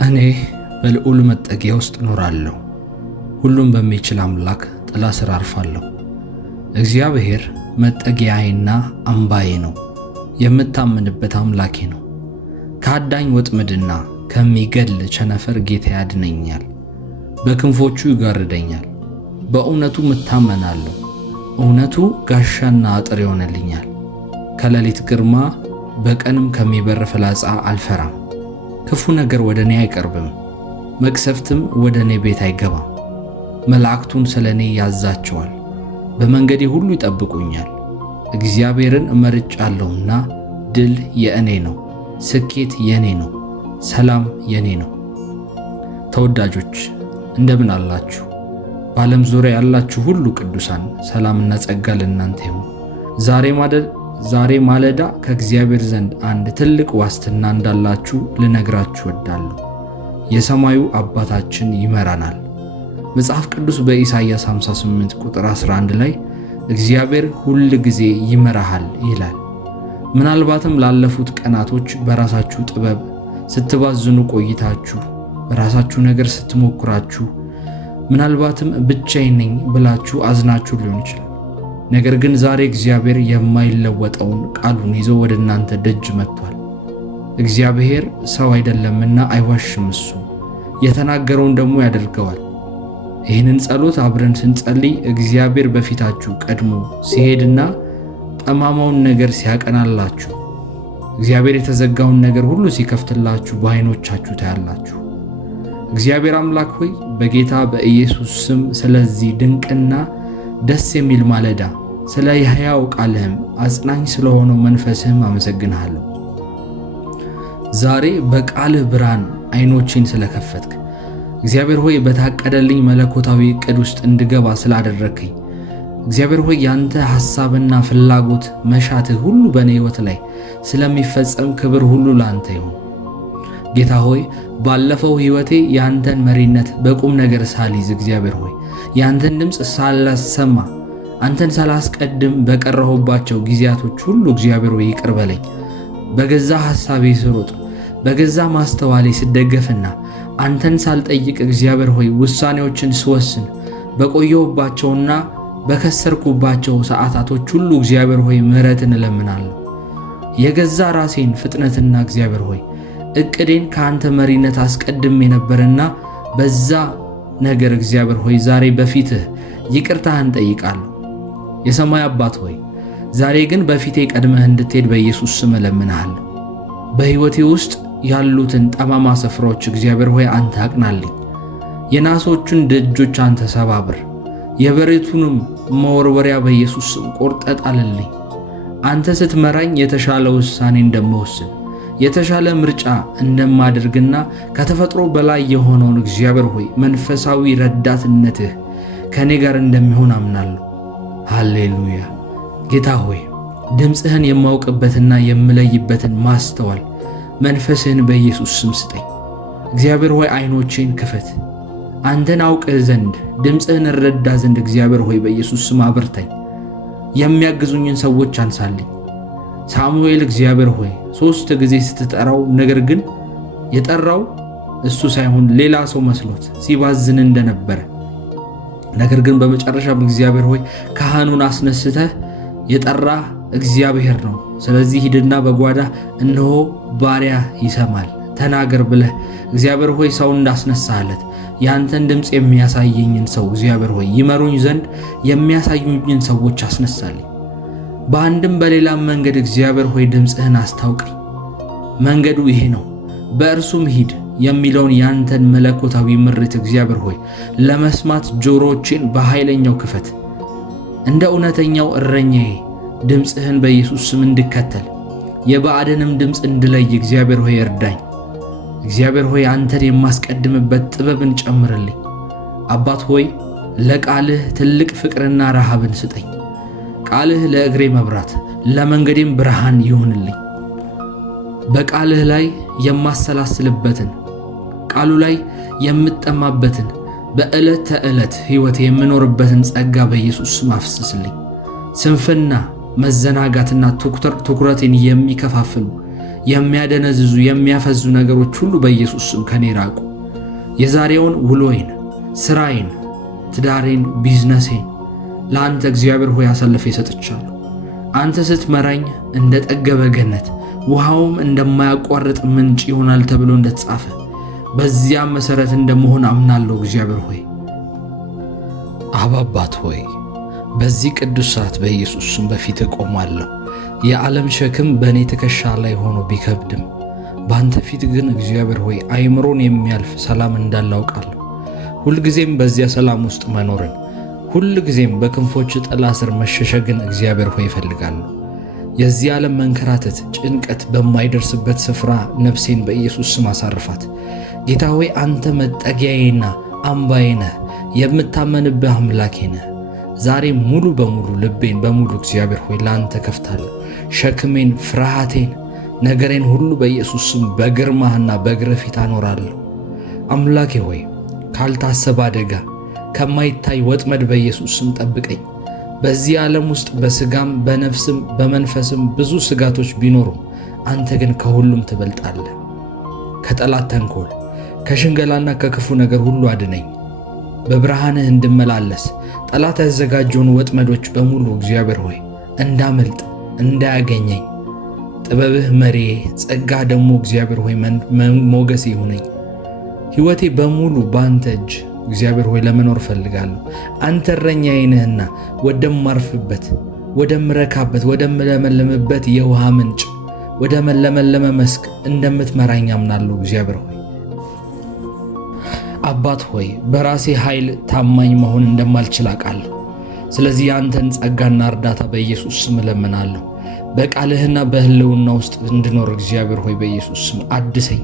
እኔ በልዑል መጠጊያ ውስጥ እኖራለሁ፣ ሁሉን በሚችል አምላክ ጥላ ስር አርፋለሁ። እግዚአብሔር መጠጊያዬና አምባዬ ነው፣ የምታመንበት አምላኬ ነው። ከአዳኝ ወጥመድና ከሚገድል ቸነፈር ጌታ ያድነኛል። በክንፎቹ ይጋርደኛል። በእውነቱ እታመናለሁ፣ እውነቱ ጋሻና አጥር ይሆንልኛል። ከሌሊት ግርማ በቀንም ከሚበር ፍላጻ አልፈራም። ክፉ ነገር ወደ እኔ አይቀርብም፣ መቅሰፍትም ወደ እኔ ቤት አይገባም። መላእክቱን ስለ እኔ ያዛቸዋል፣ በመንገዴ ሁሉ ይጠብቁኛል። እግዚአብሔርን እመርጫለሁና ድል የእኔ ነው፣ ስኬት የኔ ነው፣ ሰላም የኔ ነው። ተወዳጆች እንደምን አላችሁ? በዓለም ዙሪያ ያላችሁ ሁሉ ቅዱሳን ሰላምና ጸጋ ለእናንተ ይሁን። ዛሬ ማለዳ ከእግዚአብሔር ዘንድ አንድ ትልቅ ዋስትና እንዳላችሁ ልነግራችሁ እወዳለሁ። የሰማዩ አባታችን ይመራናል። መጽሐፍ ቅዱስ በኢሳይያስ 58 ቁጥር 11 ላይ እግዚአብሔር ሁል ጊዜ ይመራሃል ይላል። ምናልባትም ላለፉት ቀናቶች በራሳችሁ ጥበብ ስትባዝኑ ቆይታችሁ በራሳችሁ ነገር ስትሞክራችሁ ምናልባትም ብቻዬን ነኝ ብላችሁ አዝናችሁ ሊሆን ይችላል። ነገር ግን ዛሬ እግዚአብሔር የማይለወጠውን ቃሉን ይዞ ወደ እናንተ ደጅ መጥቷል። እግዚአብሔር ሰው አይደለምና አይዋሽም፣ እሱ የተናገረውን ደግሞ ያደርገዋል። ይህንን ጸሎት አብረን ስንጸልይ እግዚአብሔር በፊታችሁ ቀድሞ ሲሄድና ጠማማውን ነገር ሲያቀናላችሁ፣ እግዚአብሔር የተዘጋውን ነገር ሁሉ ሲከፍትላችሁ በዓይኖቻችሁ ታያላችሁ። እግዚአብሔር አምላክ ሆይ በጌታ በኢየሱስ ስም ስለዚህ ድንቅና ደስ የሚል ማለዳ ስለ ሕያው ቃልህም አጽናኝ ስለሆነው መንፈስህም አመሰግንሃለሁ። ዛሬ በቃልህ ብርሃን ዓይኖቼን ስለከፈትክ እግዚአብሔር ሆይ በታቀደልኝ መለኮታዊ ዕቅድ ውስጥ እንድገባ ስላደረግከኝ እግዚአብሔር ሆይ ያንተ ሐሳብና ፍላጎት መሻትህ ሁሉ በእኔ ሕይወት ላይ ስለሚፈጸም ክብር ሁሉ ላንተ ይሁን። ጌታ ሆይ ባለፈው ሕይወቴ ያንተን መሪነት በቁም ነገር ሳልይዝ እግዚአብሔር ሆይ ያንተን ድምፅ ሳላሰማ አንተን ሳላስቀድም በቀረሁባቸው ጊዜያቶች ሁሉ እግዚአብሔር ሆይ ይቅር በለኝ። በገዛ ሐሳቤ ስሮጥ በገዛ ማስተዋሌ ስደገፍና አንተን ሳልጠይቅ እግዚአብሔር ሆይ ውሳኔዎችን ስወስን በቆየሁባቸውና በከሰርኩባቸው ሰዓታቶች ሁሉ እግዚአብሔር ሆይ ምሕረትን እለምናለሁ። የገዛ ራሴን ፍጥነትና እግዚአብሔር ሆይ ዕቅዴን ከአንተ መሪነት አስቀድሜ ነበርና በዛ ነገር እግዚአብሔር ሆይ ዛሬ በፊትህ ይቅርታህን ጠይቃለሁ። የሰማይ አባት ሆይ ዛሬ ግን በፊቴ ቀድመህ እንድትሄድ በኢየሱስ ስም እለምንሃለሁ። በሕይወቴ ውስጥ ያሉትን ጠማማ ስፍራዎች እግዚአብሔር ሆይ አንተ አቅናልኝ። የናሶቹን ደጆች አንተ ሰባብር፣ የበረቱንም መወርወሪያ በኢየሱስ ስም ቆርጠህ ጣልልኝ። አንተ ስትመራኝ የተሻለ ውሳኔ እንደምወስን የተሻለ ምርጫ እንደማደርግና ከተፈጥሮ በላይ የሆነውን እግዚአብሔር ሆይ መንፈሳዊ ረዳትነትህ ከኔ ጋር እንደሚሆን አምናለሁ። ሃሌሉያ። ጌታ ሆይ ድምፅህን የማውቅበትና የምለይበትን ማስተዋል መንፈስህን በኢየሱስ ስም ስጠኝ። እግዚአብሔር ሆይ ዓይኖቼን ክፈት። አንተን አውቅህ ዘንድ ድምፅህን እረዳ ዘንድ እግዚአብሔር ሆይ በኢየሱስ ስም አብርታኝ። የሚያግዙኝን ሰዎች አንሳልኝ። ሳሙኤል እግዚአብሔር ሆይ 3 ጊዜ ስትጠራው ነገር ግን የጠራው እሱ ሳይሆን ሌላ ሰው መስሎት ሲባዝን እንደነበረ ነገር ግን በመጨረሻም እግዚአብሔር ሆይ ካህኑን አስነስተህ የጠራ እግዚአብሔር ነው። ስለዚህ ሂድና በጓዳ እነሆ ባሪያ ይሰማል ተናገር ብለህ እግዚአብሔር ሆይ ሰው እንዳስነሳለት ያንተን ድምፅ የሚያሳየኝን ሰው እግዚአብሔር ሆይ ይመሩኝ ዘንድ የሚያሳዩኝን ሰዎች አስነሳልኝ። በአንድም በሌላም መንገድ እግዚአብሔር ሆይ ድምፅህን አስታውቀኝ። መንገዱ ይሄ ነው በእርሱም ሂድ የሚለውን ያንተን መለኮታዊ ምሪት እግዚአብሔር ሆይ ለመስማት ጆሮቼን በኃይለኛው ክፈት። እንደ እውነተኛው እረኛዬ ድምፅህን በኢየሱስ ስም እንድከተል የባዕድንም ድምፅ እንድለይ እግዚአብሔር ሆይ እርዳኝ። እግዚአብሔር ሆይ አንተን የማስቀድምበት ጥበብን ጨምርልኝ። አባት ሆይ ለቃልህ ትልቅ ፍቅርና ረሃብን ስጠኝ። ቃልህ ለእግሬ መብራት ለመንገዴም ብርሃን ይሁንልኝ። በቃልህ ላይ የማሰላስልበትን ቃሉ ላይ የምጠማበትን በዕለት ተዕለት ሕይወት የምኖርበትን ጸጋ በኢየሱስ ስም አፍስስልኝ። ስንፍና፣ መዘናጋትና ትኩረቴን የሚከፋፍሉ የሚያደነዝዙ የሚያፈዙ ነገሮች ሁሉ በኢየሱስ ስም ከኔ ራቁ። የዛሬውን ውሎዬን፣ ስራዬን፣ ትዳሬን፣ ቢዝነሴን ለአንተ እግዚአብሔር ሆይ አሳልፌ ሰጥቻለሁ። አንተ ስትመራኝ እንደ ጠገበ ገነት ውሃውም እንደማያቋርጥ ምንጭ ይሆናል ተብሎ እንደተጻፈ በዚያም መሰረት እንደመሆን አምናለሁ። እግዚአብሔር ሆይ አባባት ሆይ በዚህ ቅዱስ ሰዓት በኢየሱስ ስም በፊት እቆማለሁ። የዓለም ሸክም በእኔ ትከሻ ላይ ሆኖ ቢከብድም በአንተ ፊት ግን እግዚአብሔር ሆይ አይምሮን የሚያልፍ ሰላም እንዳላውቃለሁ። ሁልጊዜም በዚያ ሰላም ውስጥ መኖርን፣ ሁልጊዜም በክንፎች ጥላ ስር መሸሸግን እግዚአብሔር ሆይ እፈልጋለሁ። የዚህ ዓለም መንከራተት፣ ጭንቀት በማይደርስበት ስፍራ ነፍሴን በኢየሱስ ስም አሳርፋት። ጌታ ሆይ አንተ መጠጊያዬና አምባዬ ነህ፣ የምታመንብህ አምላኬ ነህ። ዛሬ ሙሉ በሙሉ ልቤን በሙሉ እግዚአብሔር ሆይ ለአንተ ከፍታለሁ። ሸክሜን፣ ፍርሃቴን፣ ነገሬን ሁሉ በኢየሱስ ስም በግርማህና በእግርህ ፊት አኖራለሁ። አምላኬ ሆይ ካልታሰበ አደጋ፣ ከማይታይ ወጥመድ በኢየሱስ ስም ጠብቀኝ። በዚህ ዓለም ውስጥ በስጋም በነፍስም በመንፈስም ብዙ ስጋቶች ቢኖሩም አንተ ግን ከሁሉም ትበልጣለህ። ከጠላት ተንኮል፣ ከሽንገላና ከክፉ ነገር ሁሉ አድነኝ። በብርሃንህ እንድመላለስ ጠላት ያዘጋጀውን ወጥመዶች በሙሉ እግዚአብሔር ሆይ እንዳመልጥ እንዳያገኘኝ ጥበብህ መሪዬ፣ ጸጋህ ደግሞ እግዚአብሔር ሆይ ሞገስ ይሁነኝ። ሕይወቴ በሙሉ በአንተ እጅ እግዚአብሔር ሆይ ለመኖር እፈልጋለሁ። አንተ እረኛዬ ነህና ወደማርፍበት፣ ወደምረካበት፣ ወደምለመልምበት የውሃ ምንጭ፣ ወደ መለመለመ መስክ እንደምትመራኝ አምናለሁ። እግዚአብሔር ሆይ አባት ሆይ በራሴ ኃይል ታማኝ መሆን እንደማልችል አውቃለሁ። ስለዚህ የአንተን ጸጋና እርዳታ በኢየሱስ ስም እለምናለሁ። በቃልህና በሕልውና ውስጥ እንድኖር እግዚአብሔር ሆይ በኢየሱስ ስም አድሰኝ።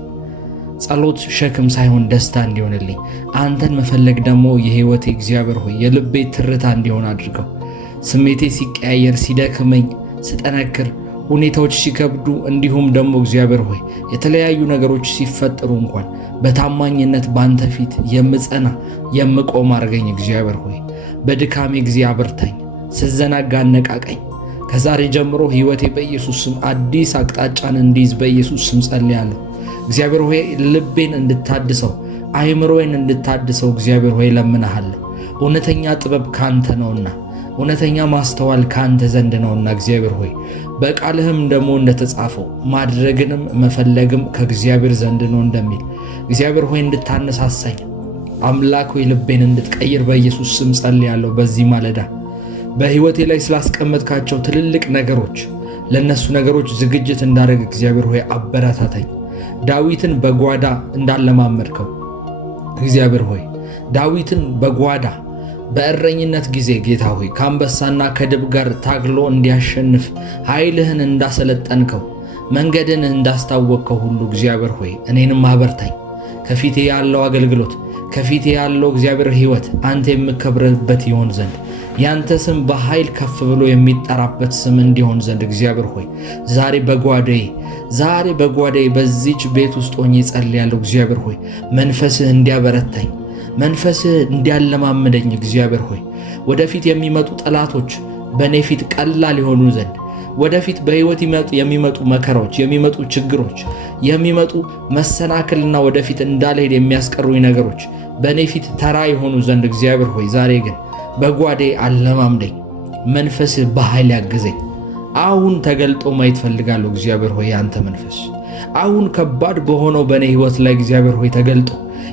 ጸሎት ሸክም ሳይሆን ደስታ እንዲሆንልኝ፣ አንተን መፈለግ ደግሞ የሕይወቴ እግዚአብሔር ሆይ የልቤ ትርታ እንዲሆን አድርገው። ስሜቴ ሲቀያየር፣ ሲደክመኝ፣ ስጠነክር፣ ሁኔታዎች ሲከብዱ፣ እንዲሁም ደግሞ እግዚአብሔር ሆይ የተለያዩ ነገሮች ሲፈጠሩ እንኳን በታማኝነት ባንተ ፊት የምጸና የምቆም አድርገኝ። እግዚአብሔር ሆይ በድካሜ ጊዜ አበርታኝ፣ ስዘናጋ አነቃቀኝ። ከዛሬ ጀምሮ ሕይወቴ በኢየሱስ ስም አዲስ አቅጣጫን እንዲይዝ በኢየሱስ ስም ጸልያለሁ። እግዚአብሔር ሆይ ልቤን እንድታድሰው፣ አይምሮዬን እንድታድሰው እግዚአብሔር ሆይ ለምንሃለሁ። እውነተኛ ጥበብ ካንተ ነውና፣ እውነተኛ ማስተዋል ካንተ ዘንድ ነውና እግዚአብሔር ሆይ በቃልህም ደግሞ እንደተጻፈው ማድረግንም መፈለግም ከእግዚአብሔር ዘንድ ነው እንደሚል እግዚአብሔር ሆይ እንድታነሳሳኝ አምላክ ሆይ ልቤን እንድትቀይር በኢየሱስ ስም ጸልያለሁ። በዚህ ማለዳ በሕይወቴ ላይ ስላስቀመጥካቸው ትልልቅ ነገሮች ለነሱ ነገሮች ዝግጅት እንዳደረግ እግዚአብሔር ሆይ አበረታታኝ። ዳዊትን በጓዳ እንዳለማመድከው እግዚአብሔር ሆይ ዳዊትን በጓዳ በእረኝነት ጊዜ ጌታ ሆይ ከአንበሳና ከድብ ጋር ታግሎ እንዲያሸንፍ ኃይልህን እንዳሰለጠንከው መንገድን እንዳስታወቅከው ሁሉ እግዚአብሔር ሆይ እኔንም አበርታኝ። ከፊቴ ያለው አገልግሎት፣ ከፊቴ ያለው እግዚአብሔር ሕይወት አንተ የምከብርበት ይሆን ዘንድ ያንተ ስም በኃይል ከፍ ብሎ የሚጠራበት ስም እንዲሆን ዘንድ እግዚአብሔር ሆይ ዛሬ በጓዳዬ በዚች ቤት ውስጥ ሆኜ ጸልያለሁ። እግዚአብሔር ሆይ መንፈስህ እንዲያበረታኝ፣ መንፈስህ እንዲያለማምደኝ እግዚአብሔር ሆይ ወደፊት የሚመጡ ጠላቶች በእኔ ፊት ቀላል የሆኑ ዘንድ ወደፊት በሕይወት የሚመጡ መከራዎች፣ የሚመጡ ችግሮች፣ የሚመጡ መሰናክልና ወደፊት እንዳልሄድ የሚያስቀሩኝ ነገሮች በእኔ ፊት ተራ የሆኑ ዘንድ እግዚአብሔር ሆይ ዛሬ ግን በጓዳዬ አለማምደኝ፣ መንፈስህ በኃይል ያግዘኝ። አሁን ተገልጦ ማየት ፈልጋለሁ። እግዚአብሔር ሆይ አንተ መንፈስ አሁን ከባድ በሆነው በእኔ ሕይወት ላይ እግዚአብሔር ሆይ ተገልጦ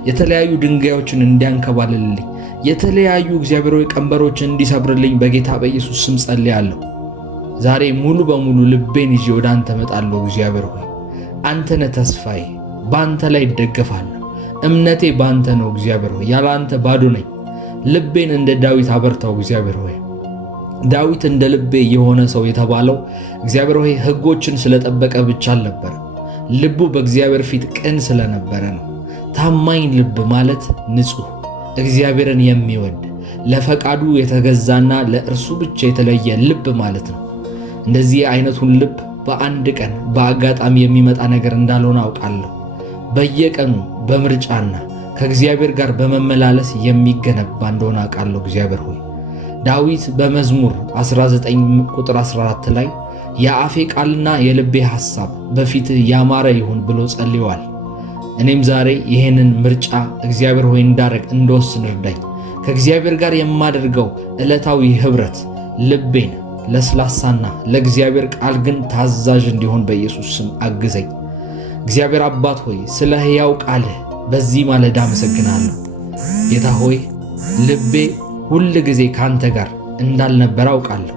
የተለያዩ ድንጋዮችን እንዲያንከባልልልኝ፣ የተለያዩ እግዚአብሔር ሆይ ቀንበሮችን እንዲሰብርልኝ በጌታ በኢየሱስ ስም ጸልያለሁ። ዛሬ ሙሉ በሙሉ ልቤን ይዤ ወደ አንተ መጣለሁ። እግዚአብሔር ሆይ አንተ ነህ ተስፋዬ፣ በአንተ ላይ እደገፋለሁ። እምነቴ በአንተ ነው። እግዚአብሔር ሆይ ያለ አንተ ባዶ ነኝ። ልቤን እንደ ዳዊት አበርታው። እግዚአብሔር ሆይ ዳዊት እንደ ልቤ የሆነ ሰው የተባለው እግዚአብሔር ሆይ ሕጎችን ስለጠበቀ ብቻ አልነበረ፣ ልቡ በእግዚአብሔር ፊት ቅን ስለነበረ ነው። ታማኝ ልብ ማለት ንጹሕ፣ እግዚአብሔርን የሚወድ ለፈቃዱ የተገዛና ለእርሱ ብቻ የተለየ ልብ ማለት ነው። እንደዚህ አይነቱን ልብ በአንድ ቀን በአጋጣሚ የሚመጣ ነገር እንዳልሆነ አውቃለሁ። በየቀኑ በምርጫና ከእግዚአብሔር ጋር በመመላለስ የሚገነባ እንደሆነ አውቃለሁ። እግዚአብሔር ሆይ ዳዊት በመዝሙር 19 ቁጥር 14 ላይ የአፌ ቃልና የልቤ ሐሳብ በፊትህ ያማረ ይሁን ብሎ ጸልየዋል። እኔም ዛሬ ይህንን ምርጫ እግዚአብሔር ሆይ እንደወስን እርዳኝ። ከእግዚአብሔር ጋር የማደርገው ዕለታዊ ኅብረት ልቤን ለስላሳና ለእግዚአብሔር ቃል ግን ታዛዥ እንዲሆን በኢየሱስ ስም አግዘኝ። እግዚአብሔር አባት ሆይ ስለ ሕያው ቃልህ በዚህ ማለዳ አመሰግናለሁ። ጌታ ሆይ ልቤ ሁል ጊዜ ካንተ ጋር እንዳልነበረ አውቃለሁ።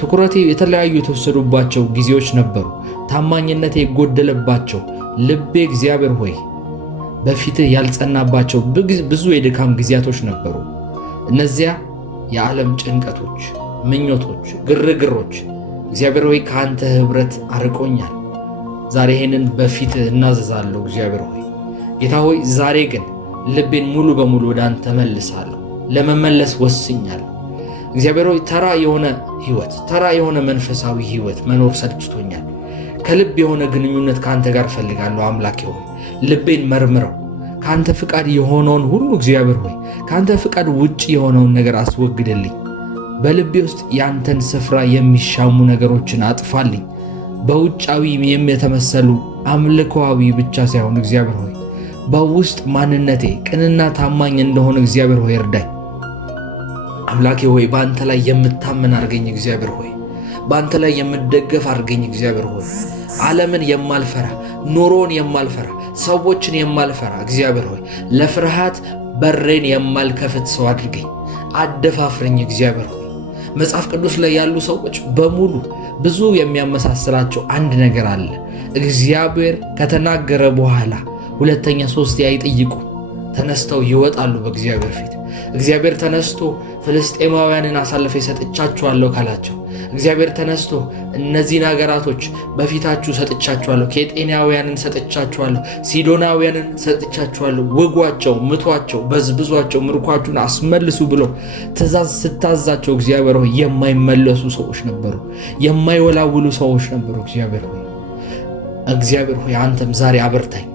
ትኩረቴ የተለያዩ የተወሰዱባቸው ጊዜዎች ነበሩ። ታማኝነቴ የጎደለባቸው ልቤ እግዚአብሔር ሆይ በፊትህ ያልጸናባቸው ብዙ የድካም ጊዜያቶች ነበሩ። እነዚያ የዓለም ጭንቀቶች፣ ምኞቶች፣ ግርግሮች እግዚአብሔር ሆይ ከአንተ ኅብረት አርቆኛል። ዛሬ ይህንን በፊትህ እናዘዛለሁ። እግዚአብሔር ሆይ ጌታ ሆይ ዛሬ ግን ልቤን ሙሉ በሙሉ ወደ አንተ መልሳለሁ። ለመመለስ ወስኛለሁ። እግዚአብሔር ሆይ ተራ የሆነ ሕይወት፣ ተራ የሆነ መንፈሳዊ ሕይወት መኖር ሰልችቶኛል። ከልብ የሆነ ግንኙነት ከአንተ ጋር ፈልጋለሁ። አምላኬ ሆይ ልቤን መርምረው። ከአንተ ፍቃድ የሆነውን ሁሉ እግዚአብሔር ሆይ ከአንተ ፍቃድ ውጭ የሆነውን ነገር አስወግድልኝ። በልቤ ውስጥ ያንተን ስፍራ የሚሻሙ ነገሮችን አጥፋልኝ። በውጫዊ የተመሰሉ አምልኮዊ ብቻ ሳይሆን እግዚአብሔር ሆይ በውስጥ ማንነቴ ቅንና ታማኝ እንደሆነ እግዚአብሔር ሆይ እርዳኝ። አምላኬ ሆይ በአንተ ላይ የምታመን አድርገኝ። እግዚአብሔር ሆይ በአንተ ላይ የምደገፍ አድርገኝ። እግዚአብሔር ሆይ ዓለምን የማልፈራ፣ ኑሮን የማልፈራ፣ ሰዎችን የማልፈራ እግዚአብሔር ሆይ ለፍርሃት በሬን የማልከፍት ሰው አድርገኝ። አደፋፍረኝ እግዚአብሔር ሆይ። መጽሐፍ ቅዱስ ላይ ያሉ ሰዎች በሙሉ ብዙ የሚያመሳስላቸው አንድ ነገር አለ። እግዚአብሔር ከተናገረ በኋላ ሁለተኛ ሶስት አይጠይቁ፣ ተነስተው ይወጣሉ በእግዚአብሔር ፊት። እግዚአብሔር ተነስቶ ፍልስጤማውያንን አሳልፌ ሰጥቻችኋለሁ ካላቸው፣ እግዚአብሔር ተነስቶ እነዚህን ሀገራቶች በፊታችሁ ሰጥቻችኋለሁ፣ ኬጤናውያንን ሰጥቻችኋለሁ፣ ሲዶናውያንን ሰጥቻችኋለሁ፣ ውጓቸው፣ ምቷቸው፣ በዝብዟቸው፣ ምርኳችሁን አስመልሱ ብሎ ትእዛዝ ስታዛቸው እግዚአብሔር ሆይ የማይመለሱ ሰዎች ነበሩ፣ የማይወላውሉ ሰዎች ነበሩ። እግዚአብሔር ሆይ አንተም ዛሬ አበርታኝ።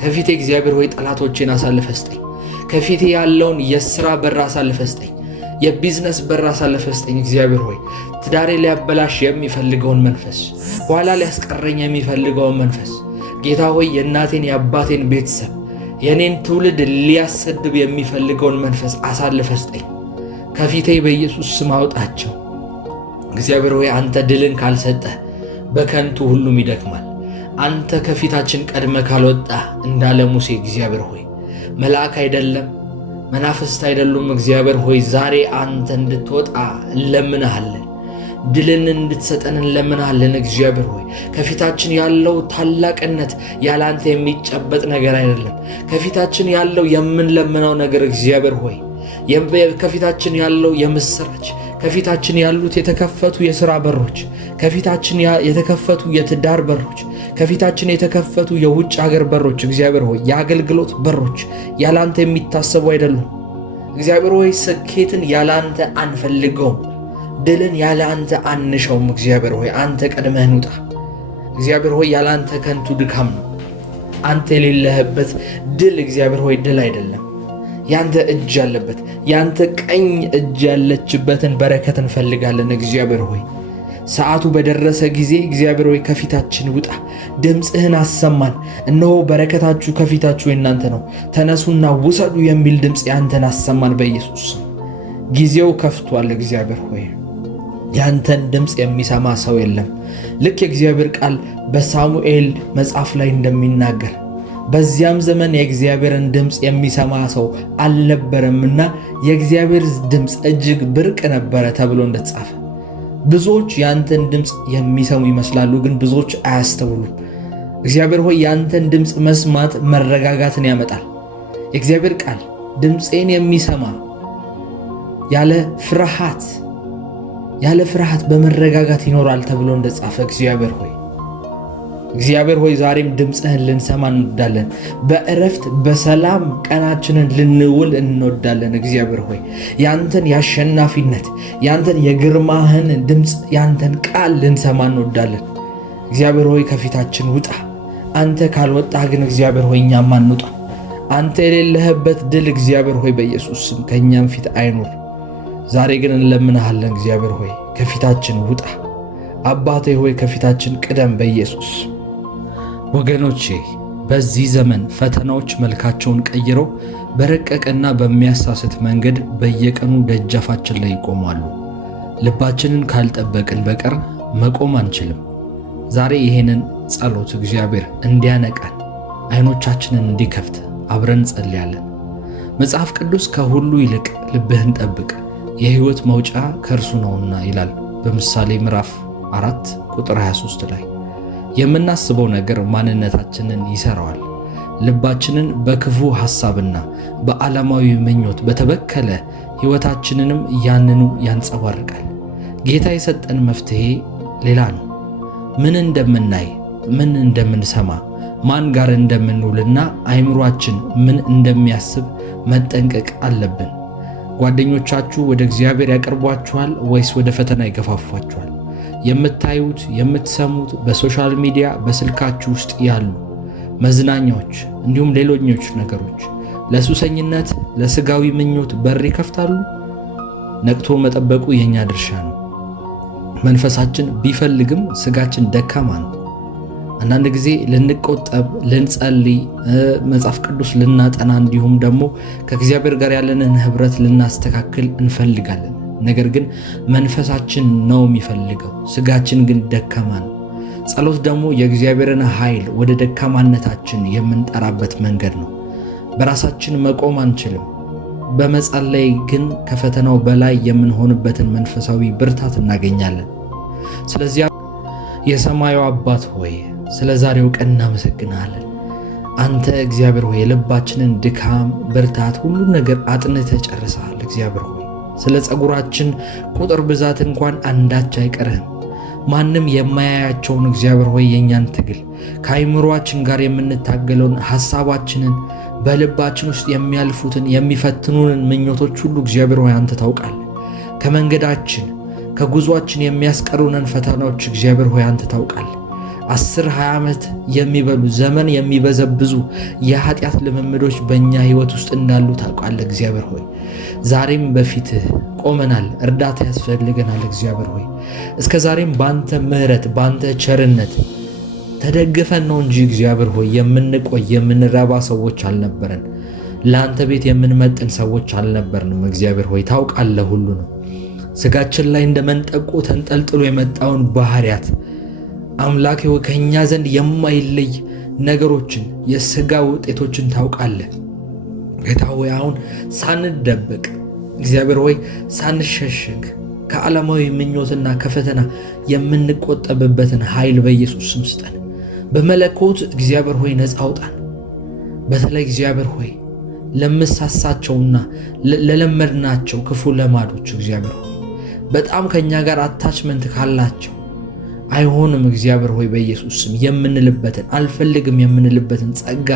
ከፊቴ እግዚአብሔር ሆይ ጠላቶቼን አሳልፈ ስጠኝ። ከፊቴ ያለውን የሥራ በር አሳልፈ ስጠኝ። የቢዝነስ በር አሳልፈ ስጠኝ። እግዚአብሔር ሆይ ትዳሬ ሊያበላሽ የሚፈልገውን መንፈስ፣ ኋላ ሊያስቀረኝ የሚፈልገውን መንፈስ፣ ጌታ ሆይ የእናቴን የአባቴን ቤተሰብ የኔን ትውልድ ሊያሰድብ የሚፈልገውን መንፈስ አሳልፈ ስጠኝ። ከፊቴ በኢየሱስ ስም አውጣቸው። እግዚአብሔር ሆይ አንተ ድልን ካልሰጠህ በከንቱ ሁሉም ይደክማል። አንተ ከፊታችን ቀድመ ካልወጣ እንዳለ ሙሴ እግዚአብሔር ሆይ መልአክ አይደለም መናፍስት አይደሉም። እግዚአብሔር ሆይ ዛሬ አንተ እንድትወጣ እንለምንሃለን። ድልን እንድትሰጠን እንለምንሃለን። እግዚአብሔር ሆይ ከፊታችን ያለው ታላቅነት ያላንተ የሚጨበጥ ነገር አይደለም። ከፊታችን ያለው የምንለምነው ነገር እግዚአብሔር ሆይ ከፊታችን ያለው የምስራች፣ ከፊታችን ያሉት የተከፈቱ የሥራ በሮች፣ ከፊታችን የተከፈቱ የትዳር በሮች፣ ከፊታችን የተከፈቱ የውጭ ሀገር በሮች እግዚአብሔር ሆይ የአገልግሎት በሮች ያላንተ የሚታሰቡ አይደሉም። እግዚአብሔር ሆይ ስኬትን ያላንተ አንፈልገውም። ድልን ያላንተ አንሻውም። እግዚአብሔር ሆይ አንተ ቀድመህን ውጣ። እግዚአብሔር ሆይ ያላንተ ከንቱ ድካም ነው። አንተ የሌለህበት ድል እግዚአብሔር ሆይ ድል አይደለም። ያንተ እጅ ያለበት ያንተ ቀኝ እጅ ያለችበትን በረከት እንፈልጋለን። እግዚአብሔር ሆይ ሰዓቱ በደረሰ ጊዜ እግዚአብሔር ሆይ ከፊታችን ውጣ፣ ድምፅህን አሰማን። እነሆ በረከታችሁ ከፊታችሁ የእናንተ ነው፣ ተነሱና ውሰዱ የሚል ድምፅ ያንተን አሰማን በኢየሱስ ስም። ጊዜው ከፍቷል። እግዚአብሔር ሆይ ያንተን ድምፅ የሚሰማ ሰው የለም። ልክ የእግዚአብሔር ቃል በሳሙኤል መጽሐፍ ላይ እንደሚናገር በዚያም ዘመን የእግዚአብሔርን ድምፅ የሚሰማ ሰው አልነበረምና የእግዚአብሔር ድምፅ እጅግ ብርቅ ነበረ ተብሎ እንደተጻፈ ብዙዎች ያንተን ድምፅ የሚሰሙ ይመስላሉ፣ ግን ብዙዎች አያስተውሉም። እግዚአብሔር ሆይ ያንተን ድምፅ መስማት መረጋጋትን ያመጣል። የእግዚአብሔር ቃል ድምፄን የሚሰማ ያለ ፍርሃት በመረጋጋት ይኖራል ተብሎ እንደተጻፈ እግዚአብሔር ሆይ ዛሬም ድምፅህን ልንሰማ እንወዳለን። በእረፍት በሰላም ቀናችንን ልንውል እንወዳለን። እግዚአብሔር ሆይ ያንተን የአሸናፊነት ያንተን የግርማህን ድምፅ ያንተን ቃል ልንሰማ እንወዳለን። እግዚአብሔር ሆይ ከፊታችን ውጣ። አንተ ካልወጣህ ግን እግዚአብሔር ሆይ እኛም አንውጣ። አንተ የሌለህበት ድል እግዚአብሔር ሆይ በኢየሱስ ስም ከእኛም ፊት አይኖር። ዛሬ ግን እንለምንሃለን። እግዚአብሔር ሆይ ከፊታችን ውጣ። አባቴ ሆይ ከፊታችን ቅደም በኢየሱስ። ወገኖቼ በዚህ ዘመን ፈተናዎች መልካቸውን ቀይረው በረቀቀና በሚያሳስት መንገድ በየቀኑ ደጃፋችን ላይ ይቆማሉ። ልባችንን ካልጠበቅን በቀር መቆም አንችልም። ዛሬ ይሄንን ጸሎት እግዚአብሔር እንዲያነቃን አይኖቻችንን እንዲከፍት አብረን ጸልያለን። መጽሐፍ ቅዱስ ከሁሉ ይልቅ ልብህን ጠብቅ የሕይወት መውጫ ከእርሱ ነውና ይላል በምሳሌ ምዕራፍ 4 ቁጥር 23 ላይ። የምናስበው ነገር ማንነታችንን ይሰራዋል። ልባችንን በክፉ ሐሳብና በዓለማዊ ምኞት በተበከለ ሕይወታችንንም ያንኑ ያንጸባርቃል። ጌታ የሰጠን መፍትሔ ሌላ ነው። ምን እንደምናይ፣ ምን እንደምንሰማ፣ ማን ጋር እንደምንውልና አይምሯችን ምን እንደሚያስብ መጠንቀቅ አለብን። ጓደኞቻችሁ ወደ እግዚአብሔር ያቀርቧችኋል ወይስ ወደ ፈተና ይገፋፏችኋል? የምታዩት የምትሰሙት በሶሻል ሚዲያ በስልካችሁ ውስጥ ያሉ መዝናኛዎች እንዲሁም ሌሎኞች ነገሮች ለሱሰኝነት ለስጋዊ ምኞት በር ይከፍታሉ? ነቅቶ መጠበቁ የኛ ድርሻ ነው። መንፈሳችን ቢፈልግም ስጋችን ደካማ ነው። አንዳንድ ጊዜ ልንቆጠብ፣ ልንጸልይ፣ መጽሐፍ ቅዱስ ልናጠና እንዲሁም ደግሞ ከእግዚአብሔር ጋር ያለንን ህብረት ልናስተካክል እንፈልጋለን። ነገር ግን መንፈሳችን ነው የሚፈልገው፣ ስጋችን ግን ደካማ ነው። ጸሎት ደግሞ የእግዚአብሔርን ኃይል ወደ ደካማነታችን የምንጠራበት መንገድ ነው። በራሳችን መቆም አንችልም። በመጸለይ ግን ከፈተናው በላይ የምንሆንበትን መንፈሳዊ ብርታት እናገኛለን። ስለዚህ የሰማዩ አባት ሆይ ስለ ዛሬው ቀን እናመሰግናለን። አንተ እግዚአብሔር ሆይ የልባችንን ድካም፣ ብርታት፣ ሁሉን ነገር አጥንተህ ጨርሰሃል። እግዚአብሔር ሆይ ስለ ጸጉራችን ቁጥር ብዛት እንኳን አንዳች አይቀርህም። ማንም የማያያቸውን እግዚአብሔር ሆይ የእኛን ትግል ከአይምሯችን ጋር የምንታገለውን ሐሳባችንን በልባችን ውስጥ የሚያልፉትን የሚፈትኑንን ምኞቶች ሁሉ እግዚአብሔር ሆይ አንተ ታውቃለህ። ከመንገዳችን ከጉዟችን የሚያስቀሩንን ፈተናዎች እግዚአብሔር ሆይ አንተ ታውቃለህ። 10-20 ዓመት የሚበሉ ዘመን የሚበዘብዙ የኃጢአት ልምምዶች በእኛ ሕይወት ውስጥ እንዳሉ ታውቃለህ። እግዚአብሔር ሆይ ዛሬም በፊትህ ቆመናል። እርዳታ ያስፈልገናል። እግዚአብሔር ሆይ እስከ ዛሬም በአንተ ምሕረት በአንተ ቸርነት ተደግፈን ነው እንጂ እግዚአብሔር ሆይ የምንቆይ የምንረባ ሰዎች አልነበረን። ለአንተ ቤት የምንመጥን ሰዎች አልነበርንም። እግዚአብሔር ሆይ ታውቃለህ ሁሉ ነው። ስጋችን ላይ እንደ መንጠቆ ተንጠልጥሎ የመጣውን ባህሪያት አምላኬ ሆይ ከእኛ ዘንድ የማይለይ ነገሮችን የሥጋ ውጤቶችን ታውቃለህ። ጌታ ሆይ አሁን ሳንደበቅ እግዚአብሔር ሆይ ሳንሸሸግ ከዓለማዊ ምኞትና ከፈተና የምንቆጠብበትን ኃይል በኢየሱስ ስም ስጠን። በመለኮት እግዚአብሔር ሆይ ነፃ አውጣን። በተለይ እግዚአብሔር ሆይ ለምሳሳቸውና ለለመድናቸው ክፉ ለማዶች እግዚአብሔር ሆይ በጣም ከኛ ጋር አታችመንት ካላቸው አይሆንም እግዚአብሔር ሆይ በኢየሱስ ስም የምንልበትን አልፈልግም የምንልበትን ጸጋ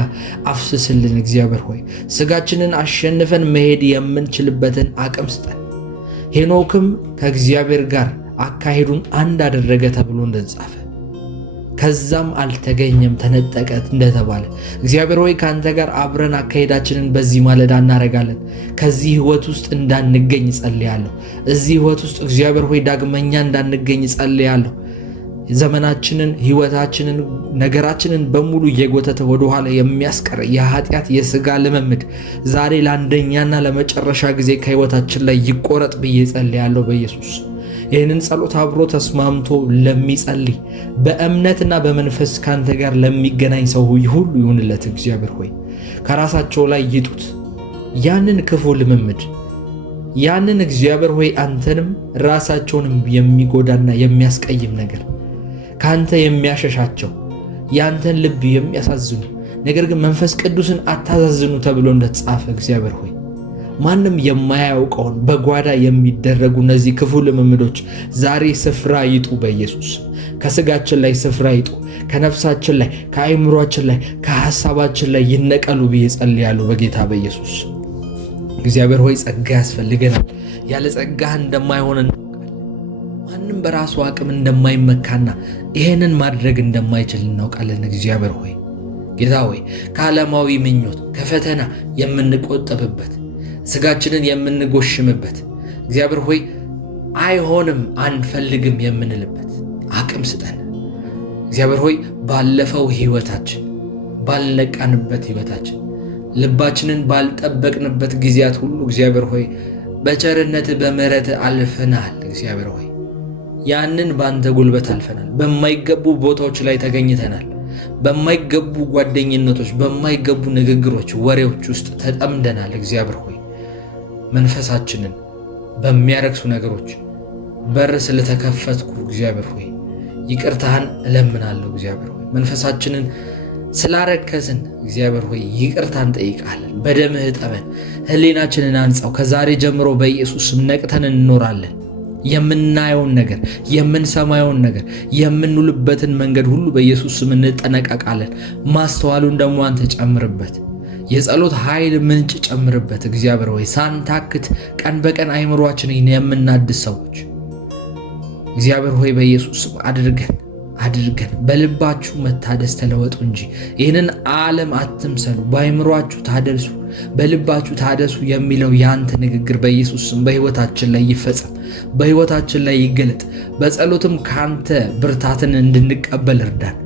አፍስስልን። እግዚአብሔር ሆይ ስጋችንን አሸንፈን መሄድ የምንችልበትን አቅም ስጠን። ሄኖክም ከእግዚአብሔር ጋር አካሄዱን አንድ አደረገ ተብሎ እንደተጻፈ ከዛም አልተገኘም ተነጠቀ እንደተባለ እግዚአብሔር ሆይ ከአንተ ጋር አብረን አካሄዳችንን በዚህ ማለዳ እናረጋለን። ከዚህ ህይወት ውስጥ እንዳንገኝ ጸልያለሁ። እዚህ ህይወት ውስጥ እግዚአብሔር ሆይ ዳግመኛ እንዳንገኝ ጸልያለሁ። ዘመናችንን፣ ህይወታችንን፣ ነገራችንን በሙሉ እየጎተተ ወደ ኋላ የሚያስቀር የኃጢአት የሥጋ ልምምድ ዛሬ ለአንደኛና ለመጨረሻ ጊዜ ከህይወታችን ላይ ይቆረጥ ብዬ ጸልያለሁ በኢየሱስ። ይህንን ጸሎት አብሮ ተስማምቶ ለሚጸልይ በእምነትና በመንፈስ ካንተ ጋር ለሚገናኝ ሰው ሁሉ ይሁንለት። እግዚአብሔር ሆይ ከራሳቸው ላይ ይጡት ያንን ክፉ ልምምድ፣ ያንን እግዚአብሔር ሆይ አንተንም ራሳቸውንም የሚጎዳና የሚያስቀይም ነገር ካንተ የሚያሸሻቸው ያንተን ልብ የሚያሳዝኑ ነገር ግን መንፈስ ቅዱስን አታዛዝኑ ተብሎ እንደተጻፈ እግዚአብሔር ሆይ ማንም የማያውቀውን በጓዳ የሚደረጉ እነዚህ ክፉ ልምምዶች ዛሬ ስፍራ ይጡ በኢየሱስ። ከስጋችን ላይ ስፍራ ይጡ፣ ከነፍሳችን ላይ ከአይምሯችን ላይ ከሐሳባችን ላይ ይነቀሉ ብዬ ጸልያለሁ በጌታ በኢየሱስ። እግዚአብሔር ሆይ ጸጋ ያስፈልገናል። ያለ ጸጋህ እንደማይሆን ማንም በራሱ አቅም እንደማይመካና ይሄንን ማድረግ እንደማይችል እናውቃለን። እግዚአብሔር ሆይ ጌታ ሆይ ከዓለማዊ ምኞት ከፈተና የምንቆጠብበት ስጋችንን የምንጎሽምበት እግዚአብሔር ሆይ አይሆንም አንፈልግም የምንልበት አቅም ስጠን። እግዚአብሔር ሆይ ባለፈው ሕይወታችን፣ ባልነቃንበት ሕይወታችን፣ ልባችንን ባልጠበቅንበት ጊዜያት ሁሉ እግዚአብሔር ሆይ በቸርነት በምሕረት አልፈናል። እግዚአብሔር ሆይ ያንን በአንተ ጉልበት አልፈናል። በማይገቡ ቦታዎች ላይ ተገኝተናል። በማይገቡ ጓደኝነቶች፣ በማይገቡ ንግግሮች፣ ወሬዎች ውስጥ ተጠምደናል። እግዚአብሔር ሆይ መንፈሳችንን በሚያረክሱ ነገሮች በር ስለተከፈትኩ እግዚአብሔር ሆይ ይቅርታህን እለምናለሁ። እግዚአብሔር ሆይ መንፈሳችንን ስላረከስን እግዚአብሔር ሆይ ይቅርታን እንጠይቃለን። በደምህ እጠበን፣ ሕሊናችንን አንጻው። ከዛሬ ጀምሮ በኢየሱስ ስም ነቅተን እንኖራለን። የምናየውን ነገር፣ የምንሰማየውን ነገር፣ የምንውልበትን መንገድ ሁሉ በኢየሱስ ስም እንጠነቀቃለን። ማስተዋሉን ደግሞ አንተ ጨምርበት። የጸሎት ኃይል ምንጭ ጨምርበት። እግዚአብሔር ሆይ ሳንታክት ቀን በቀን አይምሯችንን የምናድስ ሰዎች እግዚአብሔር ሆይ በኢየሱስ ስም አድርገን በልባችሁ መታደስ ተለወጡ እንጂ ይህንን ዓለም አትምሰሉ። በአይምሯችሁ ታደሱ፣ በልባችሁ ታደሱ የሚለው ያንተ ንግግር በኢየሱስ ስም በሕይወታችን ላይ ይፈጸም፣ በሕይወታችን ላይ ይገለጥ። በጸሎትም ካንተ ብርታትን እንድንቀበል እርዳን።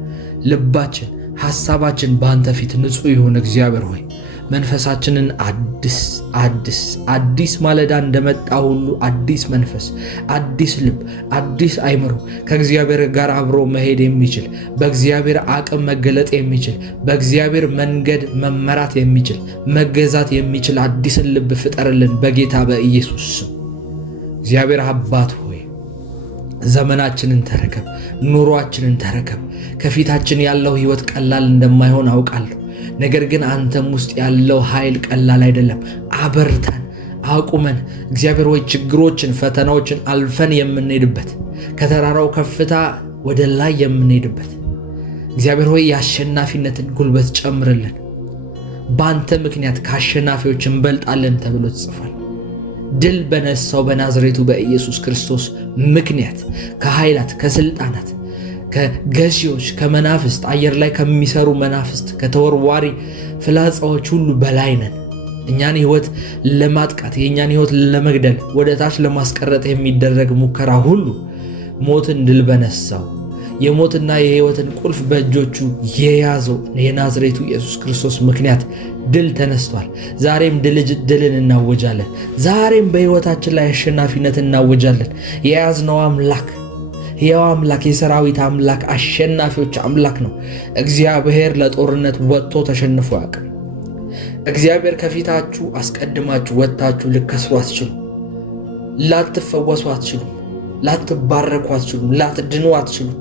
ልባችን፣ ሐሳባችን በአንተ ፊት ንጹሕ ይሁን። እግዚአብሔር ሆይ መንፈሳችንን አዲስ ማለዳ እንደመጣ ሁሉ አዲስ መንፈስ፣ አዲስ ልብ፣ አዲስ አይምሮ ከእግዚአብሔር ጋር አብሮ መሄድ የሚችል በእግዚአብሔር አቅም መገለጥ የሚችል በእግዚአብሔር መንገድ መመራት የሚችል መገዛት የሚችል አዲስን ልብ ፍጠርልን በጌታ በኢየሱስ ስም። እግዚአብሔር አባት ሆይ ዘመናችንን ተረከብ፣ ኑሯችንን ተረከብ። ከፊታችን ያለው ሕይወት ቀላል እንደማይሆን አውቃለሁ። ነገር ግን አንተም ውስጥ ያለው ኃይል ቀላል አይደለም። አበርታን፣ አቁመን እግዚአብሔር ሆይ ችግሮችን፣ ፈተናዎችን አልፈን የምንሄድበት ከተራራው ከፍታ ወደ ላይ የምንሄድበት እግዚአብሔር ሆይ የአሸናፊነትን ጉልበት ጨምርልን። በአንተ ምክንያት ከአሸናፊዎች እንበልጣለን ተብሎ ተጽፏል። ድል በነሳው በናዝሬቱ በኢየሱስ ክርስቶስ ምክንያት ከኃይላት፣ ከስልጣናት፣ ከገዢዎች፣ ከመናፍስት፣ አየር ላይ ከሚሰሩ መናፍስት፣ ከተወርዋሪ ፍላጻዎች ሁሉ በላይ ነን። እኛን ሕይወት ለማጥቃት፣ የእኛን ሕይወት ለመግደል፣ ወደ ታች ለማስቀረጥ የሚደረግ ሙከራ ሁሉ ሞትን ድል በነሳው የሞትና የሕይወትን ቁልፍ በእጆቹ የያዘው የናዝሬቱ ኢየሱስ ክርስቶስ ምክንያት ድል ተነስቷል። ዛሬም ድልን እናወጃለን። ዛሬም በሕይወታችን ላይ አሸናፊነትን እናወጃለን። የያዝነው አምላክ ሕያው አምላክ፣ የሰራዊት አምላክ፣ አሸናፊዎች አምላክ ነው። እግዚአብሔር ለጦርነት ወጥቶ ተሸንፎ ያውቃል። እግዚአብሔር ከፊታችሁ አስቀድማችሁ ወጥታችሁ ልከስሩ አትችሉም። ላትፈወሱ አትችሉም። ላትባረኩ አትችሉም። ላትድኑ አትችሉም።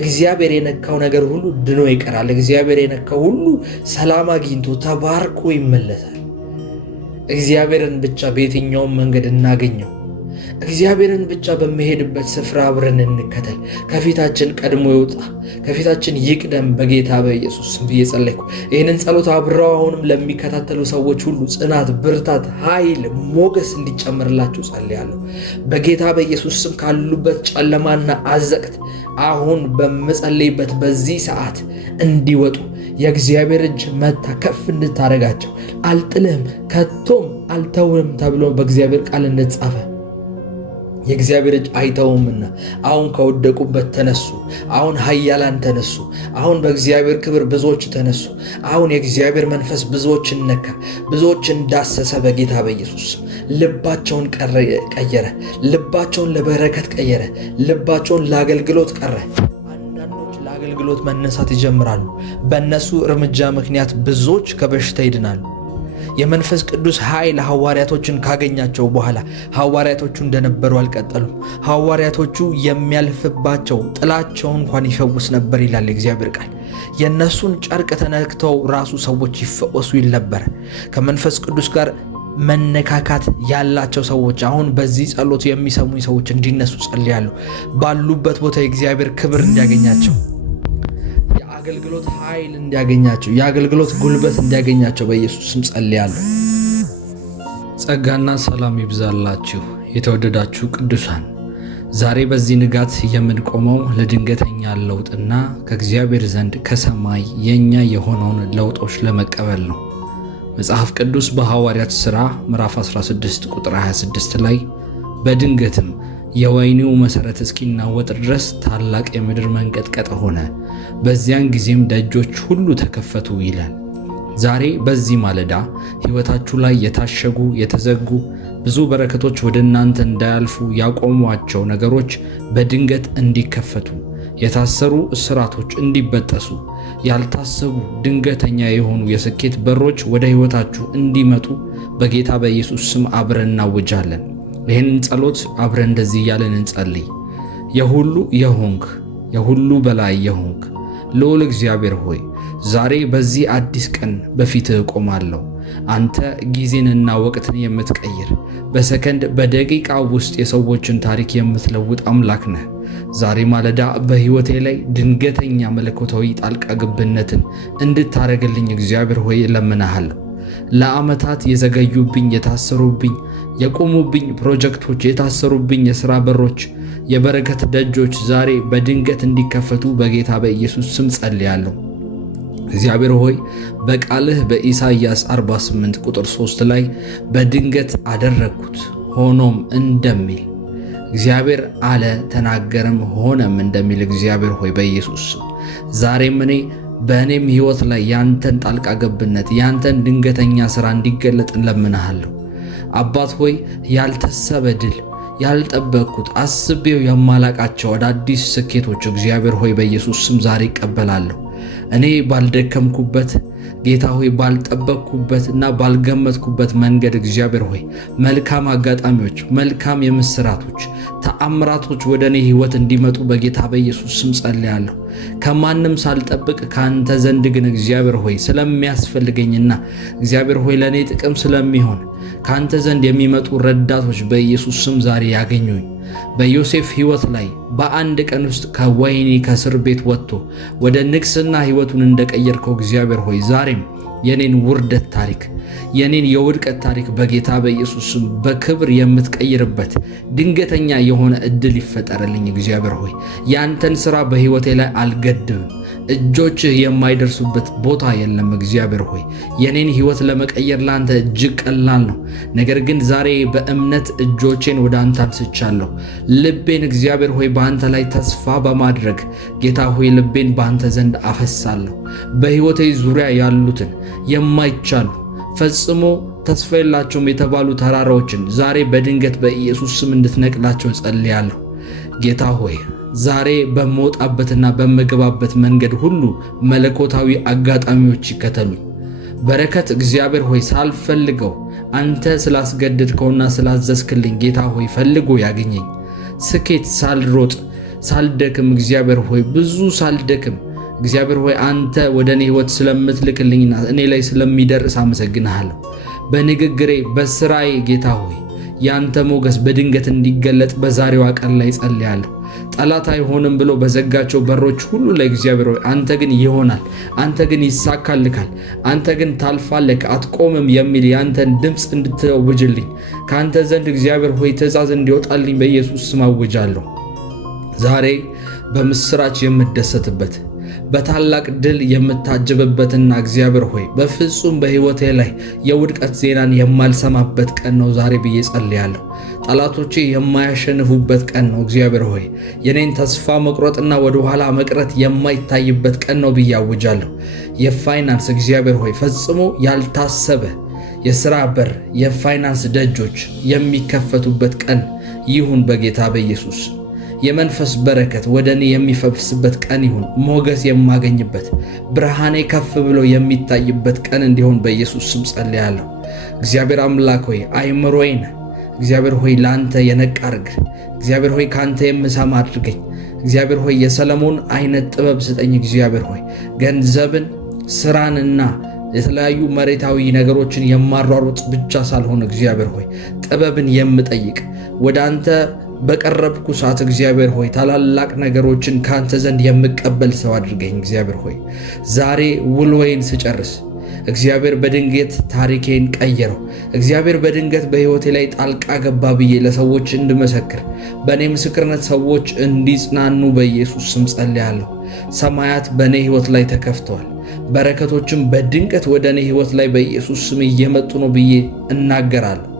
እግዚአብሔር የነካው ነገር ሁሉ ድኖ ይቀራል። እግዚአብሔር የነካው ሁሉ ሰላም አግኝቶ ተባርኮ ይመለሳል። እግዚአብሔርን ብቻ በየትኛውም መንገድ እናገኘው። እግዚአብሔርን ብቻ በመሄድበት ስፍራ አብረን እንከተል። ከፊታችን ቀድሞ ይውጣ፣ ከፊታችን ይቅደም በጌታ በኢየሱስ ስም ብዬ ጸለይኩ። ይህንን ጸሎት አብረው አሁንም ለሚከታተሉ ሰዎች ሁሉ ጽናት፣ ብርታት፣ ኃይል፣ ሞገስ እንዲጨምርላችሁ ጸልያለሁ በጌታ በኢየሱስ ስም። ካሉበት ጨለማና አዘቅት አሁን በምጸልይበት በዚህ ሰዓት እንዲወጡ የእግዚአብሔር እጅ መታ ከፍ እንድታደርጋቸው፣ አልጥልህም ከቶም አልተውህም ተብሎ በእግዚአብሔር ቃል እንደተጻፈ የእግዚአብሔር እጅ አይተውምና አሁን ከወደቁበት ተነሱ። አሁን ኃያላን ተነሱ። አሁን በእግዚአብሔር ክብር ብዙዎች ተነሱ። አሁን የእግዚአብሔር መንፈስ ብዙዎችን ነካ፣ ብዙዎችን ዳሰሰ በጌታ በኢየሱስ ልባቸውን ቀየረ። ልባቸውን ለበረከት ቀየረ። ልባቸውን ለአገልግሎት ቀረ። አንዳንዶች ለአገልግሎት መነሳት ይጀምራሉ። በእነሱ እርምጃ ምክንያት ብዙዎች ከበሽታ ይድናሉ። የመንፈስ ቅዱስ ኃይል ሐዋርያቶችን ካገኛቸው በኋላ ሐዋርያቶቹ እንደነበሩ አልቀጠሉም። ሐዋርያቶቹ የሚያልፍባቸው ጥላቸውን እንኳን ይፈውስ ነበር ይላል እግዚአብሔር ቃል። የእነሱን ጨርቅ ተነክተው ራሱ ሰዎች ይፈወሱ ይል ነበር። ከመንፈስ ቅዱስ ጋር መነካካት ያላቸው ሰዎች አሁን በዚህ ጸሎት የሚሰሙ ሰዎች እንዲነሱ ጸልያለሁ። ባሉበት ቦታ የእግዚአብሔር ክብር እንዲያገኛቸው፣ የአገልግሎት ኃይል እንዲያገኛቸው፣ የአገልግሎት ጉልበት እንዲያገኛቸው በኢየሱስ ስም ጸልያለሁ። ጸጋና ሰላም ይብዛላችሁ የተወደዳችሁ ቅዱሳን። ዛሬ በዚህ ንጋት የምንቆመው ለድንገተኛ ለውጥና ከእግዚአብሔር ዘንድ ከሰማይ የኛ የሆነውን ለውጦች ለመቀበል ነው። መጽሐፍ ቅዱስ በሐዋርያት ሥራ ምዕራፍ 16 ቁጥር 26 ላይ በድንገትም የወይኒው መሠረት እስኪናወጥ ድረስ ታላቅ የምድር መንቀጥቀጥ ሆነ። በዚያን ጊዜም ደጆች ሁሉ ተከፈቱ ይላል። ዛሬ በዚህ ማለዳ ሕይወታችሁ ላይ የታሸጉ የተዘጉ ብዙ በረከቶች ወደ እናንተ እንዳያልፉ ያቆሟቸው ነገሮች በድንገት እንዲከፈቱ፣ የታሰሩ እስራቶች እንዲበጠሱ፣ ያልታሰቡ ድንገተኛ የሆኑ የስኬት በሮች ወደ ሕይወታችሁ እንዲመጡ በጌታ በኢየሱስ ስም አብረን እናውጃለን። ይህንን ጸሎት አብረን እንደዚህ እያለን እንጸልይ። የሁሉ የሆንክ የሁሉ በላይ የሆንክ ልዑል እግዚአብሔር ሆይ ዛሬ በዚህ አዲስ ቀን በፊትህ እቆማለሁ። አንተ ጊዜንና ወቅትን የምትቀይር በሰከንድ በደቂቃ ውስጥ የሰዎችን ታሪክ የምትለውጥ አምላክ ነህ። ዛሬ ማለዳ በሕይወቴ ላይ ድንገተኛ መለኮታዊ ጣልቃ ገብነትን እንድታረግልኝ እግዚአብሔር ሆይ እለምንሃለሁ። ለዓመታት የዘገዩብኝ፣ የታሰሩብኝ፣ የቆሙብኝ ፕሮጀክቶች፣ የታሰሩብኝ የሥራ በሮች፣ የበረከት ደጆች ዛሬ በድንገት እንዲከፈቱ በጌታ በኢየሱስ ስም ጸልያለሁ። እግዚአብሔር ሆይ በቃልህ በኢሳይያስ 48 ቁጥር 3 ላይ በድንገት አደረግኩት ሆኖም እንደሚል እግዚአብሔር አለ ተናገረም ሆነም እንደሚል እግዚአብሔር ሆይ በኢየሱስ ዛሬም በእኔም ሕይወት ላይ ያንተን ጣልቃ ገብነት ያንተን ድንገተኛ ሥራ እንዲገለጥ እንለምንሃለሁ። አባት ሆይ ያልተሰበ ድል፣ ያልጠበቅኩት አስቤው የማላቃቸው አዳዲስ ስኬቶች እግዚአብሔር ሆይ በኢየሱስ ስም ዛሬ ይቀበላለሁ። እኔ ባልደከምኩበት ጌታ ሆይ ባልጠበቅኩበት እና ባልገመትኩበት መንገድ እግዚአብሔር ሆይ መልካም አጋጣሚዎች፣ መልካም የምስራቶች፣ ተአምራቶች ወደ እኔ ሕይወት እንዲመጡ በጌታ በኢየሱስ ስም ጸልያለሁ። ከማንም ሳልጠብቅ ከአንተ ዘንድ ግን እግዚአብሔር ሆይ ስለሚያስፈልገኝና እግዚአብሔር ሆይ ለእኔ ጥቅም ስለሚሆን ከአንተ ዘንድ የሚመጡ ረዳቶች በኢየሱስ ስም ዛሬ ያገኙኝ። በዮሴፍ ሕይወት ላይ በአንድ ቀን ውስጥ ከወህኒ ከእስር ቤት ወጥቶ ወደ ንግሥና ሕይወቱን እንደቀየርከው እግዚአብሔር ሆይ ዛሬም የኔን ውርደት ታሪክ የኔን የውድቀት ታሪክ በጌታ በኢየሱስ ስም በክብር የምትቀይርበት ድንገተኛ የሆነ ዕድል ይፈጠርልኝ። እግዚአብሔር ሆይ ያንተን ሥራ በሕይወቴ ላይ አልገድብም። እጆችህ የማይደርሱበት ቦታ የለም። እግዚአብሔር ሆይ የኔን ሕይወት ለመቀየር ለአንተ እጅግ ቀላል ነው። ነገር ግን ዛሬ በእምነት እጆቼን ወደ አንተ አንስቻለሁ። ልቤን እግዚአብሔር ሆይ በአንተ ላይ ተስፋ በማድረግ ጌታ ሆይ ልቤን በአንተ ዘንድ አፈሳለሁ። በሕይወቴ ዙሪያ ያሉትን የማይቻሉ ፈጽሞ ተስፋ የላቸውም የተባሉ ተራራዎችን ዛሬ በድንገት በኢየሱስ ስም እንድትነቅላቸው ጸልያለሁ። ጌታ ሆይ ዛሬ በመውጣበትና በመገባበት መንገድ ሁሉ መለኮታዊ አጋጣሚዎች ይከተሉኝ። በረከት እግዚአብሔር ሆይ ሳልፈልገው አንተ ስላስገደድከውና ስላዘዝክልኝ ጌታ ሆይ ፈልጎ ያገኘኝ። ስኬት ሳልሮጥ ሳልደክም እግዚአብሔር ሆይ ብዙ ሳልደክም እግዚአብሔር ሆይ አንተ ወደ እኔ ሕይወት ስለምትልክልኝና እኔ ላይ ስለሚደርስ አመሰግንሃለሁ። በንግግሬ በስራዬ ጌታ ሆይ ያንተ ሞገስ በድንገት እንዲገለጥ በዛሬዋ ቀን ላይ ጸልያለሁ። ጠላት አይሆንም ብሎ በዘጋቸው በሮች ሁሉ ላይ እግዚአብሔር ሆይ አንተ ግን ይሆናል፣ አንተ ግን ይሳካልካል፣ አንተ ግን ታልፋለህ፣ አትቆምም የሚል ያንተን ድምፅ እንድትወጅልኝ ከአንተ ዘንድ እግዚአብሔር ሆይ ትእዛዝ እንዲወጣልኝ በኢየሱስ ስም አውጃለሁ። ዛሬ በምስራች የምደሰትበት በታላቅ ድል የምታጀብበትና እግዚአብሔር ሆይ በፍጹም በሕይወቴ ላይ የውድቀት ዜናን የማልሰማበት ቀን ነው ዛሬ ብዬ ጸልያለሁ። ጠላቶቼ የማያሸንፉበት ቀን ነው እግዚአብሔር ሆይ የኔን ተስፋ መቁረጥና ወደ ኋላ መቅረት የማይታይበት ቀን ነው ብዬ አውጃለሁ። የፋይናንስ እግዚአብሔር ሆይ ፈጽሞ ያልታሰበ የሥራ በር፣ የፋይናንስ ደጆች የሚከፈቱበት ቀን ይሁን በጌታ በኢየሱስ። የመንፈስ በረከት ወደ እኔ የሚፈስበት ቀን ይሁን። ሞገስ የማገኝበት ብርሃኔ ከፍ ብሎ የሚታይበት ቀን እንዲሆን በኢየሱስ ስም ጸልያለሁ። እግዚአብሔር አምላክ ሆይ አይምሮዬን እግዚአብሔር ሆይ ለአንተ የነቃ አድርግ። እግዚአብሔር ሆይ ከአንተ የምሰማ አድርገኝ። እግዚአብሔር ሆይ የሰለሞን አይነት ጥበብ ስጠኝ። እግዚአብሔር ሆይ ገንዘብን፣ ስራንና የተለያዩ መሬታዊ ነገሮችን የማሯሩጥ ብቻ ሳልሆን እግዚአብሔር ሆይ ጥበብን የምጠይቅ ወደ አንተ በቀረብኩ ሰዓት እግዚአብሔር ሆይ ታላላቅ ነገሮችን ካንተ ዘንድ የምቀበል ሰው አድርገኝ። እግዚአብሔር ሆይ ዛሬ ውሎዬን ስጨርስ እግዚአብሔር በድንገት ታሪኬን ቀየረው። እግዚአብሔር በድንገት በሕይወቴ ላይ ጣልቃ ገባ ብዬ ለሰዎች እንድመሰክር በእኔ ምስክርነት ሰዎች እንዲጽናኑ በኢየሱስ ስም ጸልያለሁ። ሰማያት በእኔ ሕይወት ላይ ተከፍተዋል። በረከቶችም በድንገት ወደ እኔ ሕይወት ላይ በኢየሱስ ስም እየመጡ ነው ብዬ እናገራለሁ።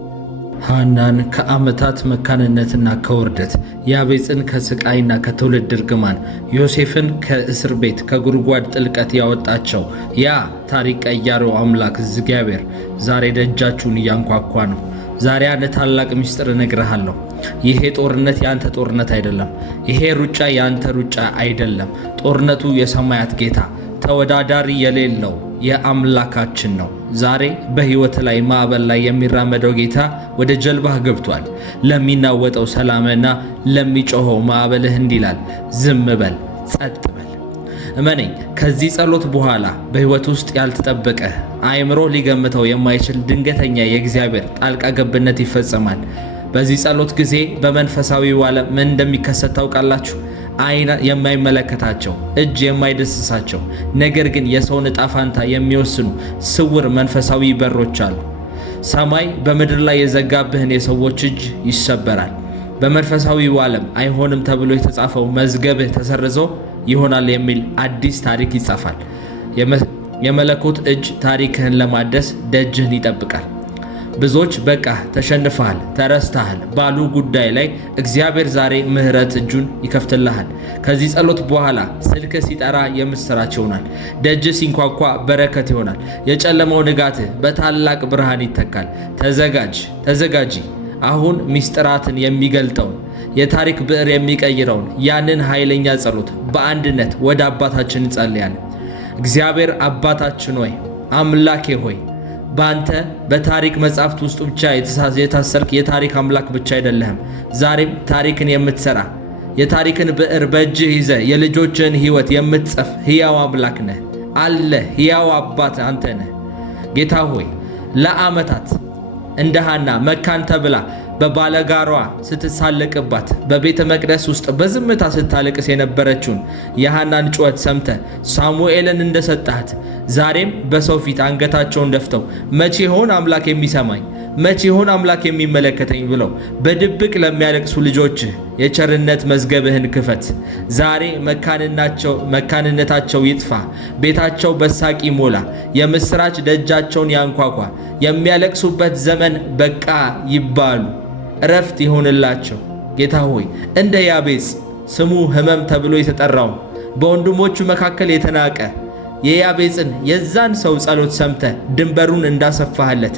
ሐናን ከዓመታት መካንነትና ከውርደት፣ ያቤጽን ከስቃይና ከትውልድ እርግማን፣ ዮሴፍን ከእስር ቤት ከጉድጓድ ጥልቀት ያወጣቸው ያ ታሪክ ቀያሪው አምላክ እግዚአብሔር ዛሬ ደጃችሁን እያንኳኳ ነው። ዛሬ አንድ ታላቅ ምስጢር እነግርሃለሁ። ይሄ ጦርነት ያንተ ጦርነት አይደለም። ይሄ ሩጫ ያንተ ሩጫ አይደለም። ጦርነቱ የሰማያት ጌታ ተወዳዳሪ የሌለው የአምላካችን ነው። ዛሬ በሕይወት ላይ ማዕበል ላይ የሚራመደው ጌታ ወደ ጀልባህ ገብቷል። ለሚናወጠው ሰላምና ለሚጮኸው ማዕበልህ እንዲህ ይላል፣ ዝም በል፣ ጸጥ በል። እመነኝ፣ ከዚህ ጸሎት በኋላ በሕይወት ውስጥ ያልተጠበቀ አእምሮ ሊገምተው የማይችል ድንገተኛ የእግዚአብሔር ጣልቃ ገብነት ይፈጸማል። በዚህ ጸሎት ጊዜ በመንፈሳዊው ዓለም ምን እንደሚከሰት ታውቃላችሁ? ዓይን የማይመለከታቸው፣ እጅ የማይዳስሳቸው፣ ነገር ግን የሰውን ዕጣ ፋንታ የሚወስኑ ስውር መንፈሳዊ በሮች አሉ። ሰማይ በምድር ላይ የዘጋብህን የሰዎች እጅ ይሰበራል። በመንፈሳዊው ዓለም አይሆንም ተብሎ የተጻፈው መዝገብህ ተሰርዞ ይሆናል የሚል አዲስ ታሪክ ይጻፋል። የመለኮት እጅ ታሪክህን ለማደስ ደጅህን ይጠብቃል። ብዙዎች በቃ ተሸንፈሃል፣ ተረስተሃል ባሉ ጉዳይ ላይ እግዚአብሔር ዛሬ ምሕረት እጁን ይከፍትልሃል። ከዚህ ጸሎት በኋላ ስልክ ሲጠራ የምስራች ይሆናል። ደጅ ሲንኳኳ በረከት ይሆናል። የጨለመው ንጋትህ በታላቅ ብርሃን ይተካል። ተዘጋጂ። አሁን ምስጢራትን የሚገልጠውን የታሪክ ብዕር የሚቀይረውን ያንን ኃይለኛ ጸሎት በአንድነት ወደ አባታችን እንጸልያለን። እግዚአብሔር አባታችን ሆይ፣ አምላኬ ሆይ፣ በአንተ በታሪክ መጻሕፍት ውስጥ ብቻ የታሰርክ የታሪክ አምላክ ብቻ አይደለህም። ዛሬም ታሪክን የምትሰራ የታሪክን ብዕር በእጅህ ይዘህ የልጆችህን ሕይወት የምትጽፍ ሕያው አምላክ ነህ። ሕያው አባት አንተ ነህ። ጌታ ሆይ ለዓመታት እንደ ሐና መካን ተብላ በባለጋሯ ስትሳለቅባት በቤተ መቅደስ ውስጥ በዝምታ ስታለቅስ የነበረችውን የሐናን ጩኸት ሰምተ ሳሙኤልን እንደሰጣት ዛሬም በሰው ፊት አንገታቸውን ደፍተው መቼ ይሆን አምላክ የሚሰማኝ፣ መቼ ይሆን አምላክ የሚመለከተኝ ብለው በድብቅ ለሚያለቅሱ ልጆችህ የቸርነት መዝገብህን ክፈት። ዛሬ መካንነታቸው ይጥፋ፣ ቤታቸው በሳቅ ይሞላ፣ የምስራች ደጃቸውን ያንኳኳ፣ የሚያለቅሱበት ዘመን በቃ ይባሉ፣ እረፍት ይሆንላቸው። ጌታ ሆይ እንደ ያቤጽ ስሙ ሕመም ተብሎ የተጠራው በወንድሞቹ መካከል የተናቀ የያቤጽን የዛን ሰው ጸሎት ሰምተ ድንበሩን እንዳሰፋህለት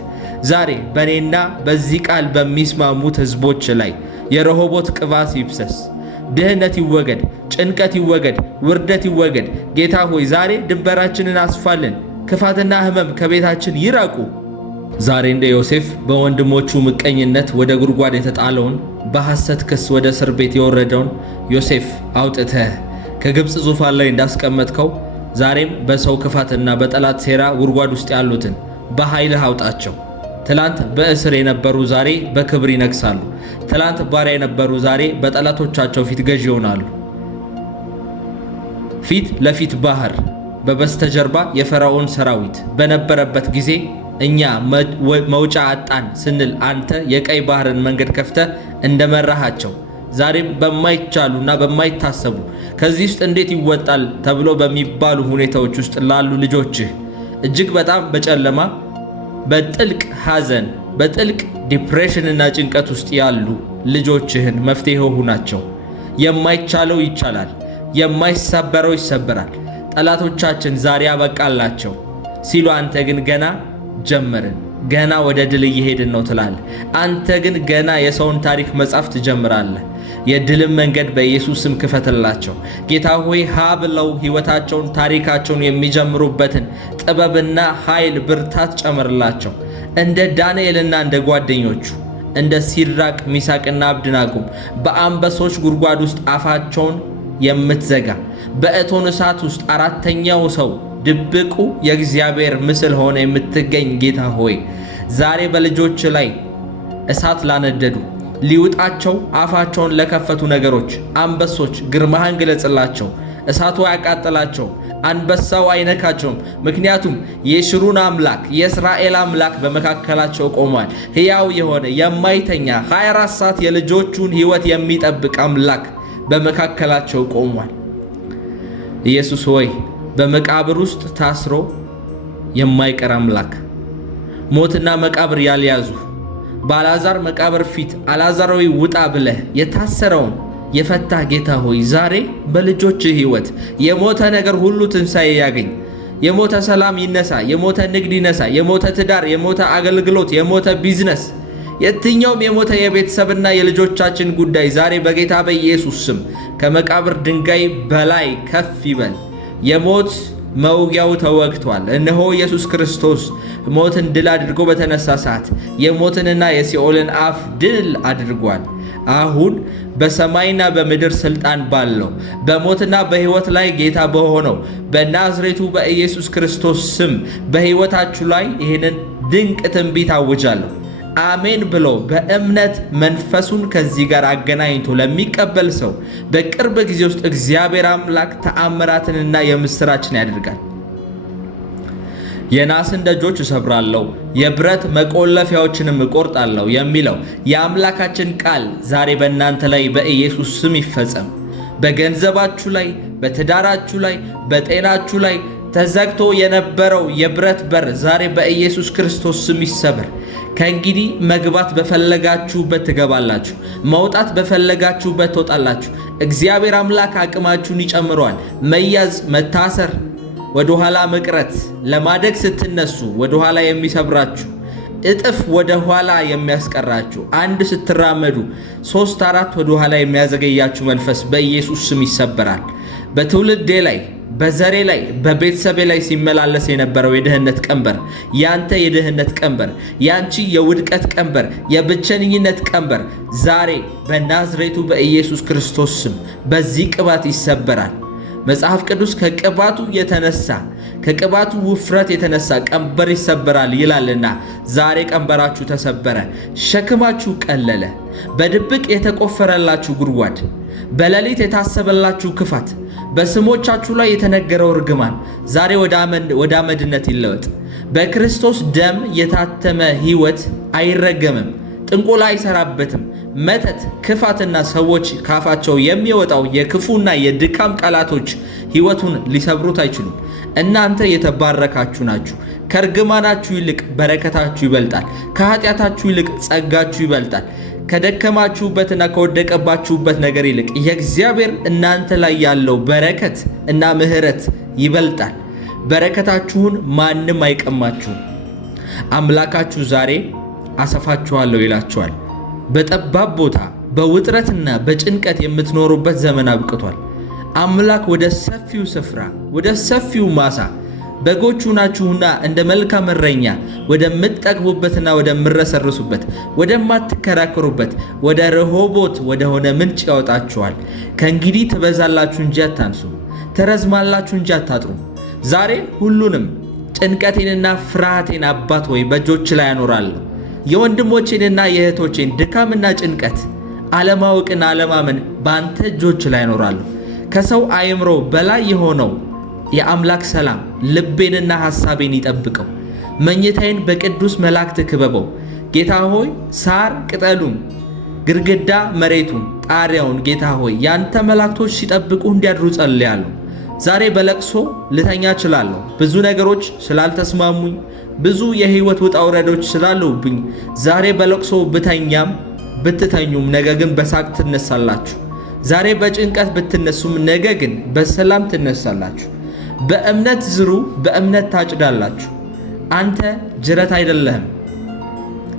ዛሬ በእኔና በዚህ ቃል በሚስማሙት ሕዝቦች ላይ የረሆቦት ቅባት ይፍሰስ። ድህነት ይወገድ፣ ጭንቀት ይወገድ፣ ውርደት ይወገድ። ጌታ ሆይ ዛሬ ድንበራችንን አስፋልን፣ ክፋትና ሕመም ከቤታችን ይራቁ። ዛሬ እንደ ዮሴፍ በወንድሞቹ ምቀኝነት ወደ ጉድጓድ የተጣለውን በሐሰት ክስ ወደ እስር ቤት የወረደውን ዮሴፍ አውጥተህ ከግብፅ ዙፋን ላይ እንዳስቀመጥከው ዛሬም በሰው ክፋትና በጠላት ሴራ ጉድጓድ ውስጥ ያሉትን በኃይልህ አውጣቸው። ትላንት በእስር የነበሩ ዛሬ በክብር ይነግሳሉ። ትላንት ባሪያ የነበሩ ዛሬ በጠላቶቻቸው ፊት ገዥ ይሆናሉ። ፊት ለፊት ባህር፣ በበስተጀርባ የፈርዖን ሰራዊት በነበረበት ጊዜ እኛ መውጫ አጣን ስንል አንተ የቀይ ባህርን መንገድ ከፍተህ እንደመራሃቸው ዛሬም በማይቻሉና በማይታሰቡ ከዚህ ውስጥ እንዴት ይወጣል ተብሎ በሚባሉ ሁኔታዎች ውስጥ ላሉ ልጆችህ እጅግ በጣም በጨለማ በጥልቅ ሐዘን በጥልቅ ዲፕሬሽንና ጭንቀት ውስጥ ያሉ ልጆችህን መፍትሄ ሁናቸው። የማይቻለው ይቻላል፣ የማይሰበረው ይሰበራል። ጠላቶቻችን ዛሬ አበቃላቸው ሲሉ አንተ ግን ገና ጀመርን፣ ገና ወደ ድል እየሄድን ነው ትላለህ። አንተ ግን ገና የሰውን ታሪክ መጻፍ ትጀምራለህ። የድልን መንገድ በኢየሱስ ስም ክፈትላቸው። ጌታ ሆይ ሀ ብለው ሕይወታቸውን ታሪካቸውን የሚጀምሩበትን ጥበብና ኃይል ብርታት ጨምርላቸው። እንደ ዳንኤልና እንደ ጓደኞቹ እንደ ሲድራቅ ሚሳቅና አብድናጎም በአንበሶች ጉድጓድ ውስጥ አፋቸውን የምትዘጋ በእቶን እሳት ውስጥ አራተኛው ሰው ድብቁ የእግዚአብሔር ምስል ሆነ የምትገኝ ጌታ ሆይ ዛሬ በልጆች ላይ እሳት ላነደዱ ሊውጣቸው አፋቸውን ለከፈቱ ነገሮች አንበሶች ግርማህን ግለጽላቸው። እሳቱ አያቃጥላቸው፣ አንበሳው አይነካቸውም። ምክንያቱም የሽሩን አምላክ የእስራኤል አምላክ በመካከላቸው ቆሟል። ሕያው የሆነ የማይተኛ 24 ሰዓት የልጆቹን ሕይወት የሚጠብቅ አምላክ በመካከላቸው ቆሟል። ኢየሱስ ሆይ በመቃብር ውስጥ ታስሮ የማይቀር አምላክ፣ ሞትና መቃብር ያልያዙ በአልዓዛር መቃብር ፊት አልዓዛር ሆይ ውጣ ብለህ የታሰረውን የፈታህ ጌታ ሆይ ዛሬ በልጆች ሕይወት የሞተ ነገር ሁሉ ትንሣኤ ያገኝ። የሞተ ሰላም ይነሳ፣ የሞተ ንግድ ይነሳ፣ የሞተ ትዳር፣ የሞተ አገልግሎት፣ የሞተ ቢዝነስ፣ የትኛውም የሞተ የቤተሰብና የልጆቻችን ጉዳይ ዛሬ በጌታ በኢየሱስ ስም ከመቃብር ድንጋይ በላይ ከፍ ይበል። የሞት መውጊያው ተወግቷል። እነሆ ኢየሱስ ክርስቶስ ሞትን ድል አድርጎ በተነሳ ሰዓት የሞትንና የሲኦልን አፍ ድል አድርጓል። አሁን በሰማይና በምድር ስልጣን ባለው በሞትና በሕይወት ላይ ጌታ በሆነው በናዝሬቱ በኢየሱስ ክርስቶስ ስም በሕይወታችሁ ላይ ይህንን ድንቅ ትንቢት አውጃለሁ። አሜን ብሎ በእምነት መንፈሱን ከዚህ ጋር አገናኝቶ ለሚቀበል ሰው በቅርብ ጊዜ ውስጥ እግዚአብሔር አምላክ ተአምራትንና የምስራችን ያደርጋል። የናስን ደጆች እሰብራለሁ፣ የብረት መቆለፊያዎችንም እቆርጣለሁ የሚለው የአምላካችን ቃል ዛሬ በእናንተ ላይ በኢየሱስ ስም ይፈጸም። በገንዘባችሁ ላይ፣ በትዳራችሁ ላይ፣ በጤናችሁ ላይ ተዘግቶ የነበረው የብረት በር ዛሬ በኢየሱስ ክርስቶስ ስም ይሰበር። ከእንግዲህ መግባት በፈለጋችሁበት ትገባላችሁ፣ መውጣት በፈለጋችሁበት ትወጣላችሁ። እግዚአብሔር አምላክ አቅማችሁን ይጨምረዋል። መያዝ፣ መታሰር፣ ወደ ኋላ መቅረት፣ ለማደግ ስትነሱ ወደ ኋላ የሚሰብራችሁ እጥፍ ወደ ኋላ የሚያስቀራችሁ፣ አንድ ስትራመዱ 3-4 ወደ ኋላ የሚያዘገያችሁ መንፈስ በኢየሱስ ስም ይሰበራል። በትውልዴ ላይ፣ በዘሬ ላይ፣ በቤተሰቤ ላይ ሲመላለስ የነበረው የድህነት ቀንበር፣ ያንተ የድህነት ቀንበር፣ ያንቺ የውድቀት ቀንበር፣ የብቸኝነት ቀንበር ዛሬ በናዝሬቱ በኢየሱስ ክርስቶስ ስም በዚህ ቅባት ይሰበራል። መጽሐፍ ቅዱስ ከቅባቱ የተነሳ ከቅባቱ ውፍረት የተነሳ ቀንበር ይሰበራል ይላልና ዛሬ ቀንበራችሁ ተሰበረ፣ ሸክማችሁ ቀለለ። በድብቅ የተቆፈረላችሁ ጉድጓድ፣ በሌሊት የታሰበላችሁ ክፋት፣ በስሞቻችሁ ላይ የተነገረው ርግማን ዛሬ ወደ አመድነት ይለወጥ። በክርስቶስ ደም የታተመ ሕይወት አይረገምም፣ ጥንቆላ አይሰራበትም። መተት፣ ክፋትና ሰዎች ካፋቸው የሚወጣው የክፉና የድካም ቃላቶች ሕይወቱን ሊሰብሩት አይችሉም። እናንተ የተባረካችሁ ናችሁ። ከርግማናችሁ ይልቅ በረከታችሁ ይበልጣል። ከኃጢአታችሁ ይልቅ ጸጋችሁ ይበልጣል። ከደከማችሁበትና ከወደቀባችሁበት ነገር ይልቅ የእግዚአብሔር እናንተ ላይ ያለው በረከት እና ምሕረት ይበልጣል። በረከታችሁን ማንም አይቀማችሁም። አምላካችሁ ዛሬ አሰፋችኋለሁ ይላችኋል። በጠባብ ቦታ በውጥረትና በጭንቀት የምትኖሩበት ዘመን አብቅቷል። አምላክ ወደ ሰፊው ስፍራ፣ ወደ ሰፊው ማሳ በጎቹ ናችሁና እንደ መልካም እረኛ ወደምትጠግቡበትና ወደምትረሰርሱበት፣ ወደማትከራከሩበት ወደ ረሆቦት ወደሆነ ምንጭ ያወጣችኋል። ከእንግዲህ ትበዛላችሁ እንጂ አታንሱ፣ ትረዝማላችሁ እንጂ አታጥሩም። ዛሬ ሁሉንም ጭንቀቴንና ፍርሃቴን አባት ሆይ በእጆች ላይ አኖራለሁ። የወንድሞቼንና የእህቶቼን ድካምና ጭንቀት፣ አለማወቅና አለማመን በአንተ እጆች ላይ አኖራለሁ። ከሰው አእምሮ በላይ የሆነው የአምላክ ሰላም ልቤንና ሐሳቤን ይጠብቀው። መኝታዬን በቅዱስ መላእክት ክበበው። ጌታ ሆይ ሳር ቅጠሉን፣ ግድግዳ መሬቱን፣ ጣሪያውን ጌታ ሆይ ያንተ መላእክቶች ሲጠብቁ እንዲያድሩ ጸልያለሁ። ዛሬ በለቅሶ ልተኛ እችላለሁ። ብዙ ነገሮች ስላልተስማሙኝ፣ ብዙ የህይወት ውጣ ውረዶች ስላሉብኝ ዛሬ በለቅሶ ብተኛም ብትተኙም ነገ ግን በሳቅ ትነሳላችሁ። ዛሬ በጭንቀት ብትነሱም ነገ ግን በሰላም ትነሳላችሁ። በእምነት ዝሩ፣ በእምነት ታጭዳላችሁ። አንተ ጅረት አይደለህም፣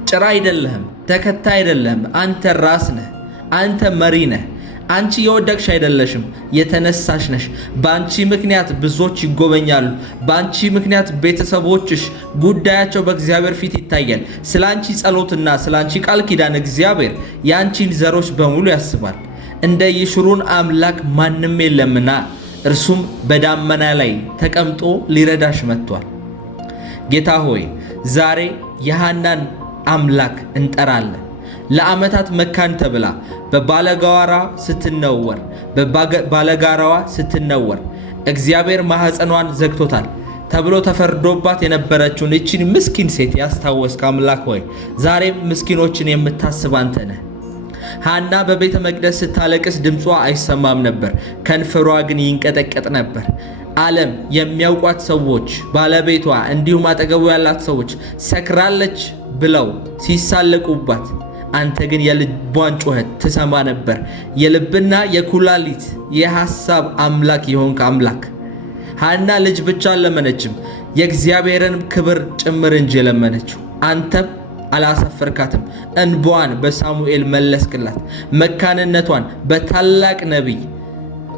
ጭራ አይደለህም፣ ተከታይ አይደለህም። አንተ ራስ ነህ። አንተ መሪ ነህ። አንቺ የወደቅሽ አይደለሽም፣ የተነሳሽ ነሽ። በአንቺ ምክንያት ብዙዎች ይጎበኛሉ። በአንቺ ምክንያት ቤተሰቦችሽ ጉዳያቸው በእግዚአብሔር ፊት ይታያል። ስለ አንቺ ጸሎትና ስለ አንቺ ቃል ኪዳን እግዚአብሔር የአንቺን ዘሮች በሙሉ ያስባል። እንደ ይሽሩን አምላክ ማንም የለምና እርሱም በዳመና ላይ ተቀምጦ ሊረዳሽ መጥቷል። ጌታ ሆይ ዛሬ የሐናን አምላክ እንጠራለን። ለዓመታት መካን ተብላ በባለጋራዋ ስትነወር እግዚአብሔር ማኅፀኗን ዘግቶታል ተብሎ ተፈርዶባት የነበረችውን እቺን ምስኪን ሴት ያስታወስክ አምላክ ሆይ ዛሬም ምስኪኖችን የምታስብ አንተ ነህ። ሐና በቤተ መቅደስ ስታለቅስ ድምጿ አይሰማም ነበር፣ ከንፈሯ ግን ይንቀጠቀጥ ነበር። ዓለም የሚያውቋት ሰዎች ባለቤቷ እንዲሁም አጠገቡ ያላት ሰዎች ሰክራለች ብለው ሲሳለቁባት፣ አንተ ግን የልቧን ጩኸት ትሰማ ነበር። የልብና የኩላሊት የሐሳብ አምላክ የሆንክ አምላክ። ሐና ልጅ ብቻ አልለመነችም፣ የእግዚአብሔርን ክብር ጭምር እንጂ የለመነችው። አንተም አላሰፈርካትም። እንባዋን በሳሙኤል መለስክላት። መካንነቷን በታላቅ ነቢይ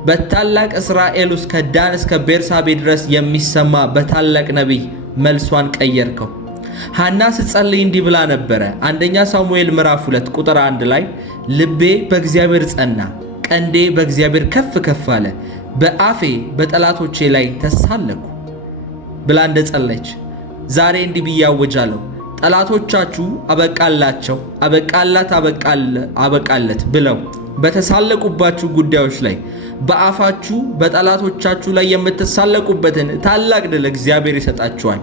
በታላቅ እስራኤል ውስጥ ከዳን እስከ ቤርሳቤ ድረስ የሚሰማ በታላቅ ነቢይ መልሷን ቀየርከው። ሐና ስትጸልይ እንዲህ ብላ ነበረ። አንደኛ ሳሙኤል ምዕራፍ 2 ቁጥር 1 ላይ ልቤ በእግዚአብሔር ጸና፣ ቀንዴ በእግዚአብሔር ከፍ ከፍ አለ፣ በአፌ በጠላቶቼ ላይ ተሳለኩ ብላ እንደጸለች ዛሬ እንዲህ ብዬ አውጃለሁ። ጠላቶቻችሁ አበቃላቸው፣ አበቃላት፣ አበቃለት ብለው በተሳለቁባችሁ ጉዳዮች ላይ በአፋችሁ በጠላቶቻችሁ ላይ የምትሳለቁበትን ታላቅ ድል እግዚአብሔር ይሰጣችኋል።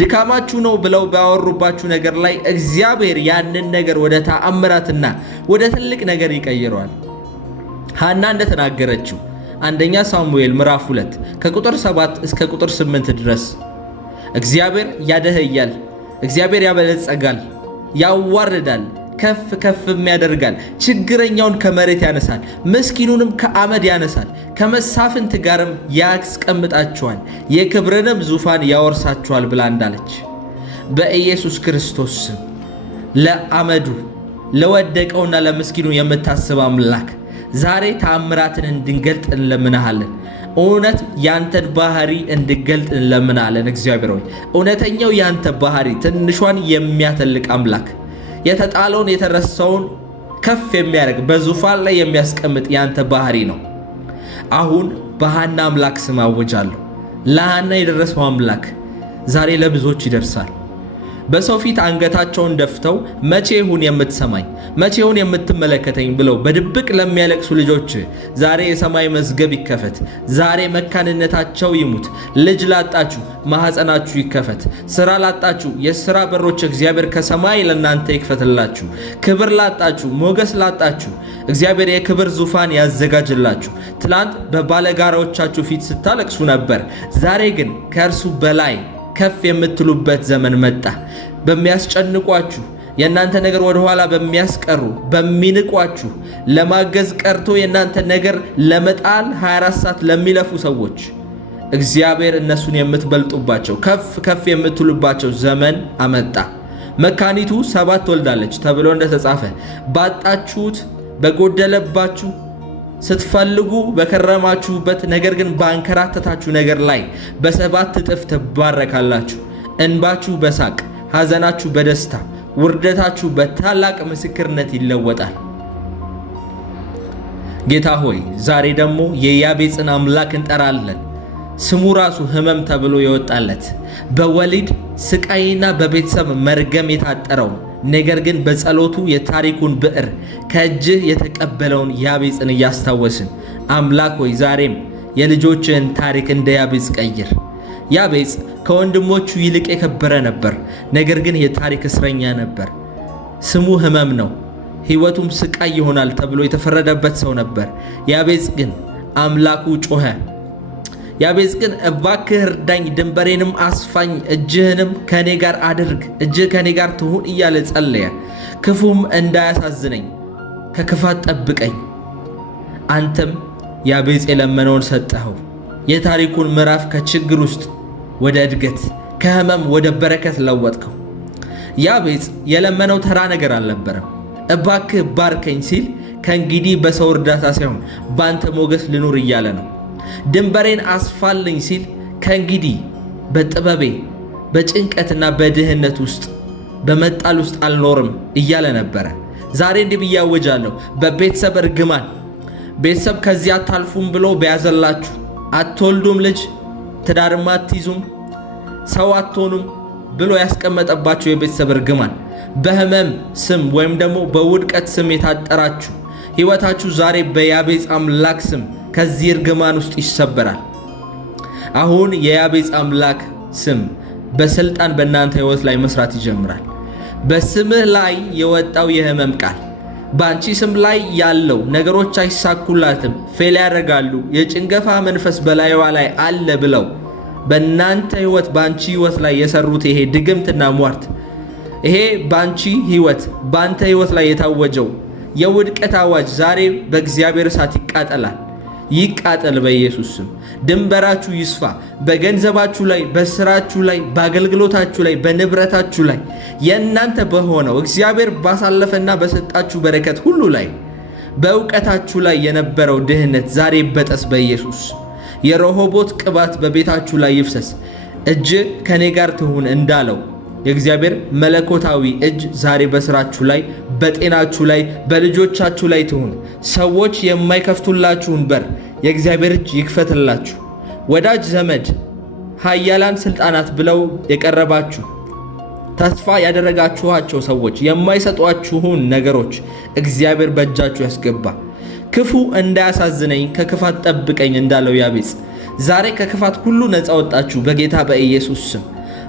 ድካማችሁ ነው ብለው ባወሩባችሁ ነገር ላይ እግዚአብሔር ያንን ነገር ወደ ተአምራትና ወደ ትልቅ ነገር ይቀይረዋል። ሐና እንደተናገረችው አንደኛ ሳሙኤል ምዕራፍ 2 ከቁጥር 7 እስከ ቁጥር 8 ድረስ እግዚአብሔር ያደህያል፣ እግዚአብሔር ያበለጸጋል፣ ያዋርዳል፣ ከፍ ከፍም ያደርጋል፣ ችግረኛውን ከመሬት ያነሳል፣ ምስኪኑንም ከአመድ ያነሳል፣ ከመሳፍንት ጋርም ያስቀምጣቸዋል፣ የክብርንም ዙፋን ያወርሳቸዋል ብላ እንዳለች በኢየሱስ ክርስቶስ ስም ለአመዱ ለወደቀውና ለምስኪኑ የምታስብ አምላክ ዛሬ ተአምራትን እንድንገልጥ እንለምናሃለን። እውነት ያንተን ባህሪ እንድገልጥ እንለምናለን። እግዚአብሔር ሆይ እውነተኛው ያንተ ባህሪ ትንሿን የሚያተልቅ አምላክ፣ የተጣለውን የተረሳውን ከፍ የሚያደርግ በዙፋን ላይ የሚያስቀምጥ ያንተ ባህሪ ነው። አሁን በሐና አምላክ ስም አውጃለሁ። ለሐና የደረሰው አምላክ ዛሬ ለብዙዎች ይደርሳል። በሰው ፊት አንገታቸውን ደፍተው መቼ ይሁን የምትሰማኝ፣ መቼ ይሁን የምትመለከተኝ ብለው በድብቅ ለሚያለቅሱ ልጆች ዛሬ የሰማይ መዝገብ ይከፈት። ዛሬ መካንነታቸው ይሙት። ልጅ ላጣችሁ ማኅፀናችሁ ይከፈት። ሥራ ላጣችሁ የሥራ በሮች እግዚአብሔር ከሰማይ ለእናንተ ይክፈትላችሁ። ክብር ላጣችሁ፣ ሞገስ ላጣችሁ እግዚአብሔር የክብር ዙፋን ያዘጋጅላችሁ። ትላንት በባለጋራዎቻችሁ ፊት ስታለቅሱ ነበር። ዛሬ ግን ከእርሱ በላይ ከፍ የምትሉበት ዘመን መጣ። በሚያስጨንቋችሁ የእናንተ ነገር ወደ ኋላ በሚያስቀሩ በሚንቋችሁ፣ ለማገዝ ቀርቶ የእናንተ ነገር ለመጣል 24 ሰዓት ለሚለፉ ሰዎች እግዚአብሔር እነሱን የምትበልጡባቸው ከፍ ከፍ የምትሉባቸው ዘመን አመጣ። መካኒቱ 7 ወልዳለች ተብሎ እንደተጻፈ ባጣችሁት በጎደለባችሁ ስትፈልጉ በከረማችሁበት ነገር ግን ባንከራተታችሁ ነገር ላይ በ7 እጥፍ ትባረካላችሁ። እንባችሁ በሳቅ ሐዘናችሁ በደስታ ውርደታችሁ በታላቅ ምስክርነት ይለወጣል። ጌታ ሆይ ዛሬ ደግሞ የያቤጽን አምላክ እንጠራለን። ስሙ ራሱ ሕመም ተብሎ የወጣለት በወሊድ ስቃይና በቤተሰብ መርገም የታጠረው ነገር ግን በጸሎቱ የታሪኩን ብዕር ከእጅህ የተቀበለውን ያቤጽን እያስታወስን አምላክ ሆይ ዛሬም የልጆችህን ታሪክ እንደ ያቤጽ ቀይር። ያቤጽ ከወንድሞቹ ይልቅ የከበረ ነበር፣ ነገር ግን የታሪክ እስረኛ ነበር። ስሙ ሕመም ነው፣ ሕይወቱም ስቃይ ይሆናል ተብሎ የተፈረደበት ሰው ነበር። ያቤጽ ግን አምላኩ ጮኸ። ያቤጽ ግን እባክህ እርዳኝ፣ ድንበሬንም አስፋኝ፣ እጅህንም ከኔ ጋር አድርግ፣ እጅህ ከኔ ጋር ትሁን እያለ ጸለየ። ክፉም እንዳያሳዝነኝ ከክፋት ጠብቀኝ። አንተም ያቤጽ የለመነውን ሰጠኸው። የታሪኩን ምዕራፍ ከችግር ውስጥ ወደ እድገት፣ ከህመም ወደ በረከት ለወጥከው። ያቤጽ የለመነው ተራ ነገር አልነበረም። እባክህ ባርከኝ ሲል ከእንግዲህ በሰው እርዳታ ሳይሆን በአንተ ሞገስ ልኑር እያለ ነው። ድንበሬን አስፋልኝ ሲል ከእንግዲህ በጥበቤ በጭንቀትና በድህነት ውስጥ በመጣል ውስጥ አልኖርም እያለ ነበረ። ዛሬ እንዲህ ብዬ አውጃለሁ። በቤተሰብ እርግማን ቤተሰብ ከዚህ አታልፉም ብሎ በያዘላችሁ፣ አትወልዱም ልጅ፣ ትዳርም አትይዙም፣ ሰው አትሆኑም ብሎ ያስቀመጠባችሁ የቤተሰብ እርግማን በህመም ስም ወይም ደግሞ በውድቀት ስም የታጠራችሁ ሕይወታችሁ ዛሬ በያቤጽ አምላክ ስም ከዚህ እርግማን ውስጥ ይሰበራል። አሁን የያቤጽ አምላክ ስም በስልጣን በእናንተ ሕይወት ላይ መስራት ይጀምራል። በስምህ ላይ የወጣው የህመም ቃል፣ በአንቺ ስም ላይ ያለው ነገሮች አይሳኩላትም፣ ፌል ያደርጋሉ፣ የጭንገፋ መንፈስ በላይዋ ላይ አለ ብለው በእናንተ ሕይወት በአንቺ ሕይወት ላይ የሰሩት ይሄ ድግምትና ሟርት፣ ይሄ በአንቺ ሕይወት በአንተ ሕይወት ላይ የታወጀው የውድቀት አዋጅ ዛሬ በእግዚአብሔር እሳት ይቃጠላል። ይቃጠል በኢየሱስ ስም። ድንበራችሁ ይስፋ። በገንዘባችሁ ላይ፣ በስራችሁ ላይ፣ በአገልግሎታችሁ ላይ፣ በንብረታችሁ ላይ የእናንተ በሆነው እግዚአብሔር ባሳለፈና በሰጣችሁ በረከት ሁሉ ላይ፣ በእውቀታችሁ ላይ የነበረው ድህነት ዛሬ ይበጠስ በኢየሱስ። የረሆቦት ቅባት በቤታችሁ ላይ ይፍሰስ። እጅ ከኔ ጋር ትሁን እንዳለው የእግዚአብሔር መለኮታዊ እጅ ዛሬ በስራችሁ ላይ፣ በጤናችሁ ላይ፣ በልጆቻችሁ ላይ ትሁን። ሰዎች የማይከፍቱላችሁን በር የእግዚአብሔር እጅ ይክፈትላችሁ። ወዳጅ ዘመድ፣ ኃያላን ስልጣናት ብለው የቀረባችሁ ተስፋ ያደረጋችኋቸው ሰዎች የማይሰጧችሁን ነገሮች እግዚአብሔር በእጃችሁ ያስገባ። ክፉ እንዳያሳዝነኝ ከክፋት ጠብቀኝ እንዳለው ያቤጽ ዛሬ ከክፋት ሁሉ ነፃ ወጣችሁ በጌታ በኢየሱስ ስም።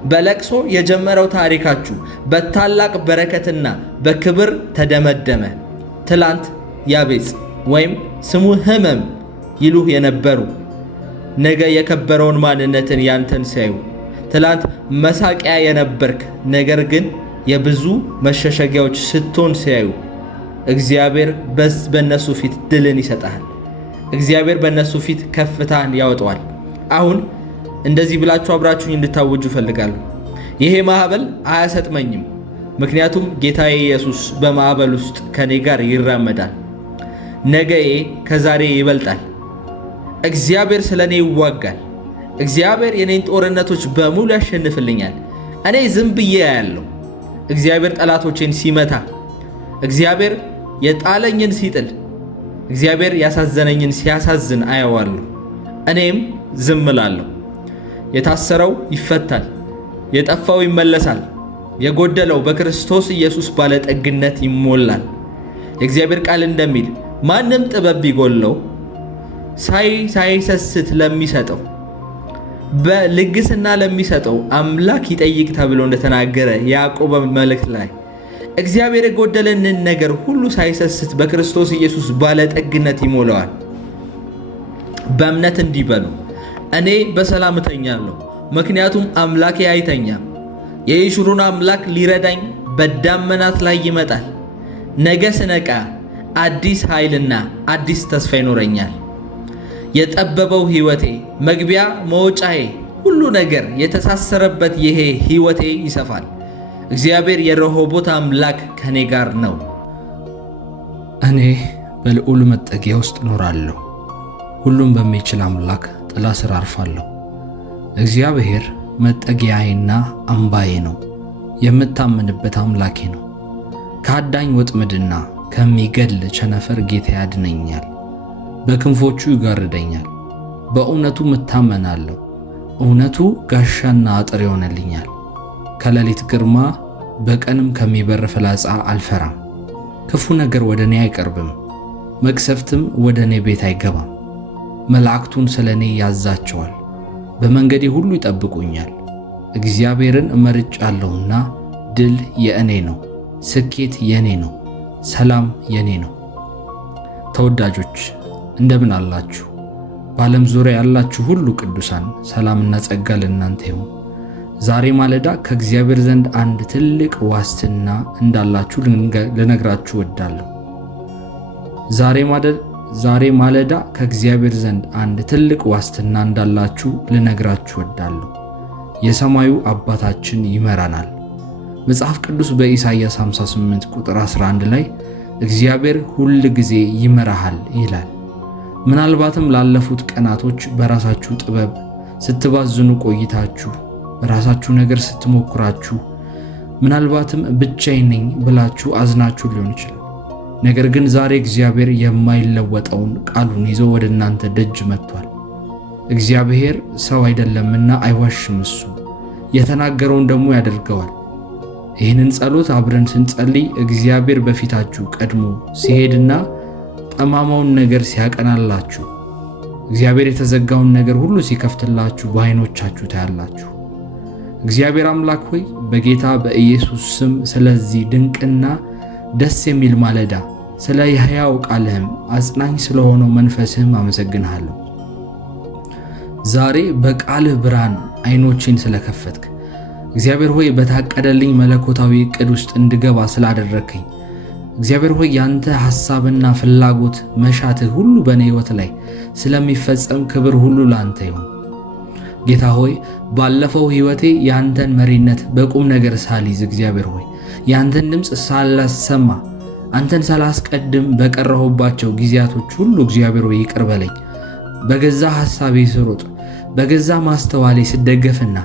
በለቅሶ የጀመረው ታሪካችሁ በታላቅ በረከትና በክብር ተደመደመ። ትላንት ያቤጽ ወይም ስሙ ሕመም ይሉህ የነበሩ ነገ የከበረውን ማንነትን ያንተን ሲያዩ፣ ትላንት መሳቂያ የነበርክ ነገር ግን የብዙ መሸሸጊያዎች ስትሆን ሲያዩ እግዚአብሔር በእነሱ ፊት ድልን ይሰጣል። እግዚአብሔር በእነሱ ፊት ከፍታን ያወጣዋል። አሁን እንደዚህ ብላችሁ አብራችሁኝ እንድታወጁ እፈልጋለሁ። ይሄ ማዕበል አያሰጥመኝም፣ ምክንያቱም ጌታዬ ኢየሱስ በማዕበል ውስጥ ከኔ ጋር ይራመዳል። ነገዬ ከዛሬ ይበልጣል። እግዚአብሔር ስለ እኔ ይዋጋል። እግዚአብሔር የኔን ጦርነቶች በሙሉ ያሸንፍልኛል። እኔ ዝም ብዬ ያያለሁ እግዚአብሔር ጠላቶቼን ሲመታ፣ እግዚአብሔር የጣለኝን ሲጥል፣ እግዚአብሔር ያሳዘነኝን ሲያሳዝን አየዋለሁ። እኔም ዝም እላለሁ። የታሰረው ይፈታል፣ የጠፋው ይመለሳል፣ የጎደለው በክርስቶስ ኢየሱስ ባለጠግነት ይሞላል። የእግዚአብሔር ቃል እንደሚል ማንም ጥበብ ቢጎለው ሳይሰስት ለሚሰጠው በልግስና ለሚሰጠው አምላክ ይጠይቅ ተብሎ እንደተናገረ ያዕቆብ መልእክት ላይ እግዚአብሔር የጎደለንን ነገር ሁሉ ሳይሰስት በክርስቶስ ኢየሱስ ባለጠግነት ይሞላዋል። በእምነት እንዲበሉ እኔ በሰላም እተኛለሁ፣ ምክንያቱም አምላኬ አይተኛም። የይሹሩን አምላክ ሊረዳኝ በዳመናት ላይ ይመጣል። ነገ ስነቃ አዲስ ኃይልና አዲስ ተስፋ ይኖረኛል። የጠበበው ሕይወቴ፣ መግቢያ መውጫዬ፣ ሁሉ ነገር የተሳሰረበት ይሄ ሕይወቴ ይሰፋል። እግዚአብሔር የረሆቦት አምላክ ከኔ ጋር ነው። እኔ በልዑል መጠጊያ ውስጥ እኖራለሁ፣ ሁሉም በሚችል አምላክ ጥላ ስር አርፋለሁ። እግዚአብሔር መጠጊያዬና አምባዬ ነው፣ የምታመንበት አምላኬ ነው። ከአዳኝ ወጥመድና ከሚገድል ቸነፈር ጌታ ያድነኛል። በክንፎቹ ይጋርደኛል። በእውነቱ እታመናለሁ፣ እውነቱ ጋሻና አጥር ይሆንልኛል። ከሌሊት ግርማ በቀንም ከሚበር ፍላጻ አልፈራም። ክፉ ነገር ወደ እኔ አይቀርብም፣ መቅሰፍትም ወደ እኔ ቤት አይገባም። መላእክቱን ስለ እኔ ያዛቸዋል፣ በመንገዴ ሁሉ ይጠብቁኛል። እግዚአብሔርን እመርጫለሁና ድል የእኔ ነው፣ ስኬት የኔ ነው፣ ሰላም የኔ ነው። ተወዳጆች እንደምን አላችሁ? በዓለም ዙሪያ ያላችሁ ሁሉ ቅዱሳን ሰላምና ጸጋ ለእናንተ ይሁን። ዛሬ ማለዳ ከእግዚአብሔር ዘንድ አንድ ትልቅ ዋስትና እንዳላችሁ ልነግራችሁ እወዳለሁ። ዛሬ ማለዳ ከእግዚአብሔር ዘንድ አንድ ትልቅ ዋስትና እንዳላችሁ ልነግራችሁ እወዳለሁ። የሰማዩ አባታችን ይመራናል። መጽሐፍ ቅዱስ በኢሳይያስ 58 ቁጥር 11 ላይ እግዚአብሔር ሁል ጊዜ ይመራሃል ይላል። ምናልባትም ላለፉት ቀናቶች በራሳችሁ ጥበብ ስትባዝኑ ቆይታችሁ በራሳችሁ ነገር ስትሞክራችሁ ምናልባትም ብቻዬን ነኝ ብላችሁ አዝናችሁ ሊሆን ይችላል። ነገር ግን ዛሬ እግዚአብሔር የማይለወጠውን ቃሉን ይዞ ወደ እናንተ ደጅ መጥቷል። እግዚአብሔር ሰው አይደለምና አይዋሽም። እሱ የተናገረውን ደግሞ ያደርገዋል። ይህንን ጸሎት አብረን ስንጸልይ እግዚአብሔር በፊታችሁ ቀድሞ ሲሄድና ጠማማውን ነገር ሲያቀናላችሁ፣ እግዚአብሔር የተዘጋውን ነገር ሁሉ ሲከፍትላችሁ በዓይኖቻችሁ ታያላችሁ። እግዚአብሔር አምላክ ሆይ በጌታ በኢየሱስ ስም ስለዚህ ድንቅና ደስ የሚል ማለዳ ስለ ሕያው ቃልህም አጽናኝ ስለሆነው መንፈስህም አመሰግንሃለሁ። ዛሬ በቃልህ ብርሃን ዓይኖቼን ስለከፈትክ እግዚአብሔር ሆይ በታቀደልኝ መለኮታዊ ዕቅድ ውስጥ እንድገባ ስላደረግከኝ እግዚአብሔር ሆይ ያንተ ሐሳብና ፍላጎት መሻትህ ሁሉ በእኔ ሕይወት ላይ ስለሚፈጸም ክብር ሁሉ ላንተ ይሁን። ጌታ ሆይ ባለፈው ሕይወቴ ያንተን መሪነት በቁም ነገር ሳልይዝ እግዚአብሔር ሆይ ያንተን ድምፅ ሳላሰማ አንተን ሳላስቀድም በቀረሁባቸው ጊዜያቶች ሁሉ እግዚአብሔር ሆይ ይቅር በለኝ። በገዛ ሐሳቤ ስሮጥ በገዛ ማስተዋሌ ስደገፍና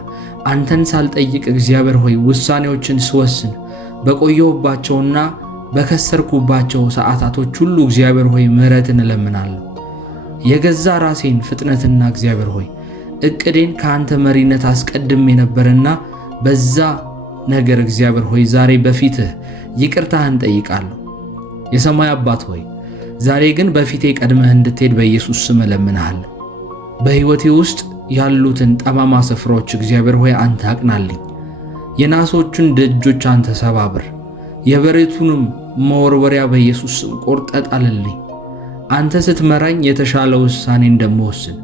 አንተን ሳልጠይቅ እግዚአብሔር ሆይ ውሳኔዎችን ስወስን በቆየሁባቸውና በከሰርኩባቸው ሰዓታቶች ሁሉ እግዚአብሔር ሆይ ምሕረትን እለምናለሁ። የገዛ ራሴን ፍጥነትና እግዚአብሔር ሆይ ዕቅዴን ከአንተ መሪነት አስቀድሜ ነበርና በዛ ነገር እግዚአብሔር ሆይ ዛሬ በፊትህ ይቅርታህን ጠይቃለሁ። የሰማይ አባት ሆይ ዛሬ ግን በፊቴ ቀድመህ እንድትሄድ በኢየሱስ ስም እለምንሃለሁ። በሕይወቴ ውስጥ ያሉትን ጠማማ ስፍራዎች እግዚአብሔር ሆይ አንተ አቅናልኝ። የናሶቹን ደጆች አንተ ሰባብር፣ የበረቱንም መወርወሪያ በኢየሱስ ስም ቆርጠህ ጣልልኝ። አንተ ስትመራኝ የተሻለ ውሳኔ እንደምወስን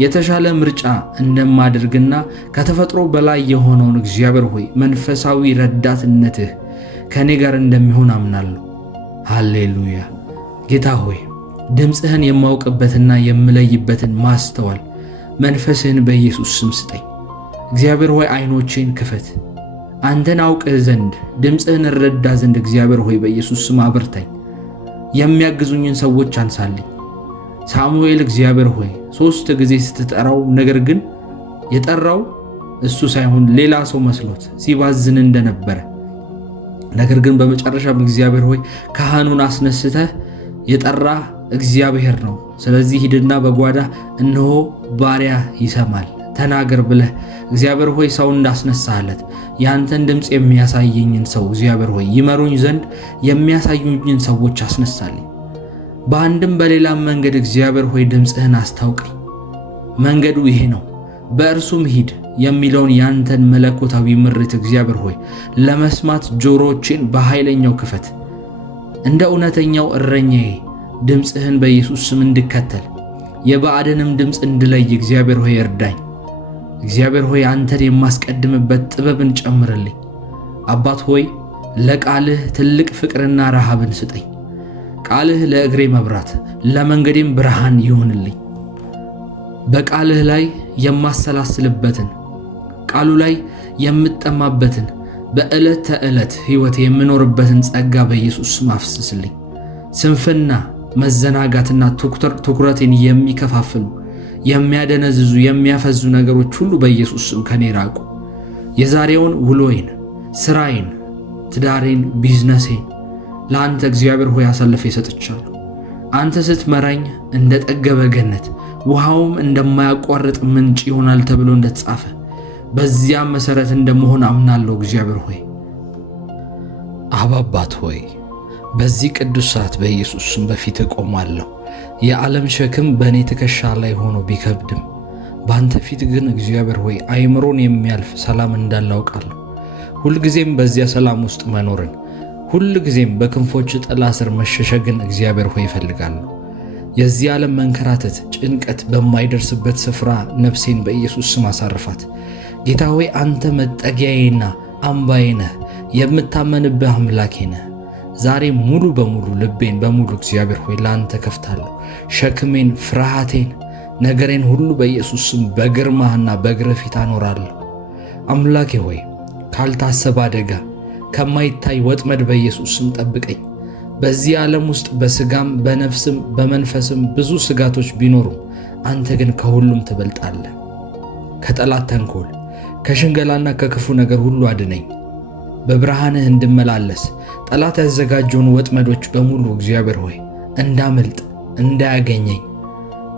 የተሻለ ምርጫ እንደማደርግና ከተፈጥሮ በላይ የሆነውን እግዚአብሔር ሆይ መንፈሳዊ ረዳትነትህ ከእኔ ጋር እንደሚሆን አምናለሁ። ሃሌሉያ። ጌታ ሆይ ድምፅህን የማውቅበትና የምለይበትን ማስተዋል መንፈስህን በኢየሱስ ስም ስጠኝ። እግዚአብሔር ሆይ ዓይኖቼን ክፈት። አንተን አውቅህ ዘንድ ድምፅህን እረዳ ዘንድ እግዚአብሔር ሆይ በኢየሱስ ስም አብርታኝ። የሚያግዙኝን ሰዎች አንሳልኝ። ሳሙኤል እግዚአብሔር ሆይ 3 ጊዜ ስትጠራው ነገር ግን የጠራው እሱ ሳይሆን ሌላ ሰው መስሎት ሲባዝን እንደነበረ ነገር ግን በመጨረሻም እግዚአብሔር ሆይ ካህኑን አስነስተህ የጠራ እግዚአብሔር ነው። ስለዚህ ሂድና በጓዳ እነሆ ባሪያ ይሰማል ተናገር ብለህ እግዚአብሔር ሆይ ሰው እንዳስነሳለት ያንተን ድምፅ የሚያሳየኝን ሰው እግዚአብሔር ሆይ ይመሩኝ ዘንድ የሚያሳዩኝን ሰዎች አስነሳልኝ። በአንድም በሌላም መንገድ እግዚአብሔር ሆይ ድምፅህን አስታውቀኝ። መንገዱ ይሄ ነው በእርሱም ሂድ የሚለውን ያንተን መለኮታዊ ምሪት እግዚአብሔር ሆይ ለመስማት ጆሮቼን በኃይለኛው ክፈት። እንደ እውነተኛው እረኛዬ ድምፅህን በኢየሱስ ስም እንድከተል የባዕድንም ድምፅ እንድለይ እግዚአብሔር ሆይ እርዳኝ። እግዚአብሔር ሆይ አንተን የማስቀድምበት ጥበብን ጨምርልኝ። አባት ሆይ ለቃልህ ትልቅ ፍቅርና ረሃብን ስጠኝ። ቃልህ ለእግሬ መብራት ለመንገዴም ብርሃን ይሁንልኝ። በቃልህ ላይ የማሰላስልበትን ቃሉ ላይ የምጠማበትን በዕለት ተዕለት ሕይወቴ የምኖርበትን ጸጋ በኢየሱስ ስም አፍስስልኝ። ስንፍና፣ መዘናጋትና ትኩረቴን የሚከፋፍሉ የሚያደነዝዙ የሚያፈዙ ነገሮች ሁሉ በኢየሱስ ስም ከኔ ራቁ። የዛሬውን ውሎዬን፣ ስራዬን፣ ትዳሬን፣ ቢዝነሴን ለአንተ እግዚአብሔር ሆይ አሳልፌ ሰጥቻለሁ። አንተ ስትመራኝ እንደ ጠገበ ገነት ውሃውም እንደማያቋርጥ ምንጭ ይሆናል ተብሎ እንደተጻፈ በዚያም መሰረት እንደመሆን አምናለሁ። እግዚአብሔር ሆይ አባባት ሆይ በዚህ ቅዱስ ሰዓት በኢየሱስ ስም በፊት እቆማለሁ። የዓለም ሸክም በእኔ ትከሻ ላይ ሆኖ ቢከብድም በአንተ ፊት ግን እግዚአብሔር ሆይ አይምሮን የሚያልፍ ሰላም እንዳለ አውቃለሁ። ሁልጊዜም በዚያ ሰላም ውስጥ መኖርን ሁልጊዜም በክንፎች ጥላ ስር መሸሸግን እግዚአብሔር ሆይ እፈልጋለሁ። የዚህ ዓለም መንከራተት፣ ጭንቀት በማይደርስበት ስፍራ ነፍሴን በኢየሱስ ስም አሳርፋት። ጌታ ሆይ አንተ መጠጊያዬና አምባዬ ነህ፣ የምታመንብህ አምላኬ ነህ። ዛሬ ሙሉ በሙሉ ልቤን በሙሉ እግዚአብሔር ሆይ ለአንተ ከፍታለሁ። ሸክሜን፣ ፍርሃቴን፣ ነገሬን ሁሉ በኢየሱስ ስም በግርማህና በእግርህ ፊት አኖራለሁ። አምላኬ ሆይ ካልታሰበ አደጋ ከማይታይ ወጥመድ በኢየሱስ ስም ጠብቀኝ። በዚህ ዓለም ውስጥ በስጋም በነፍስም በመንፈስም ብዙ ስጋቶች ቢኖሩም አንተ ግን ከሁሉም ትበልጣለህ። ከጠላት ተንኮል፣ ከሽንገላና ከክፉ ነገር ሁሉ አድነኝ። በብርሃንህ እንድመላለስ ጠላት ያዘጋጀውን ወጥመዶች በሙሉ እግዚአብሔር ሆይ እንዳመልጥ እንዳያገኘኝ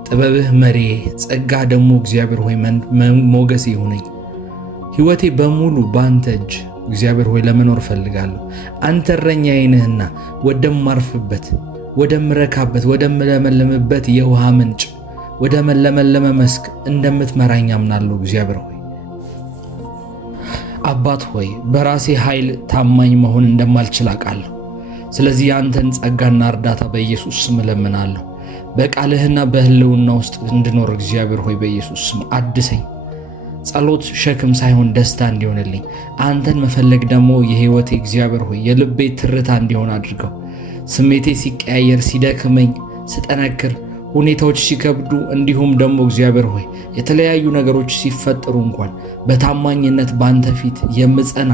ጥበብህ መሪዬ፣ ጸጋ ደግሞ እግዚአብሔር ሆይ ሞገስ ይሁነኝ። ሕይወቴ በሙሉ በአንተ እጅ እግዚአብሔር ሆይ ለመኖር እፈልጋለሁ። አንተ እረኛዬ ነህና ወደማርፍበት፣ ወደምረካበት፣ ወደምለመልምበት የውሃ ምንጭ ወደ መለመለመ መስክ እንደምትመራኝ አምናለሁ። እግዚአብሔር ሆይ አባት ሆይ በራሴ ኃይል ታማኝ መሆን እንደማልችል አውቃለሁ። ስለዚህ ያንተን ጸጋና እርዳታ በኢየሱስ ስም እለምናለሁ። በቃልህና በህልውና ውስጥ እንድኖር እግዚአብሔር ሆይ በኢየሱስ ስም አድሰኝ። ጸሎት ሸክም ሳይሆን ደስታ እንዲሆንልኝ፣ አንተን መፈለግ ደግሞ የህይወቴ እግዚአብሔር ሆይ የልቤ ትርታ እንዲሆን አድርገው። ስሜቴ ሲቀያየር፣ ሲደክመኝ፣ ስጠነክር፣ ሁኔታዎች ሲከብዱ፣ እንዲሁም ደግሞ እግዚአብሔር ሆይ የተለያዩ ነገሮች ሲፈጠሩ እንኳን በታማኝነት ባንተ ፊት የምጸና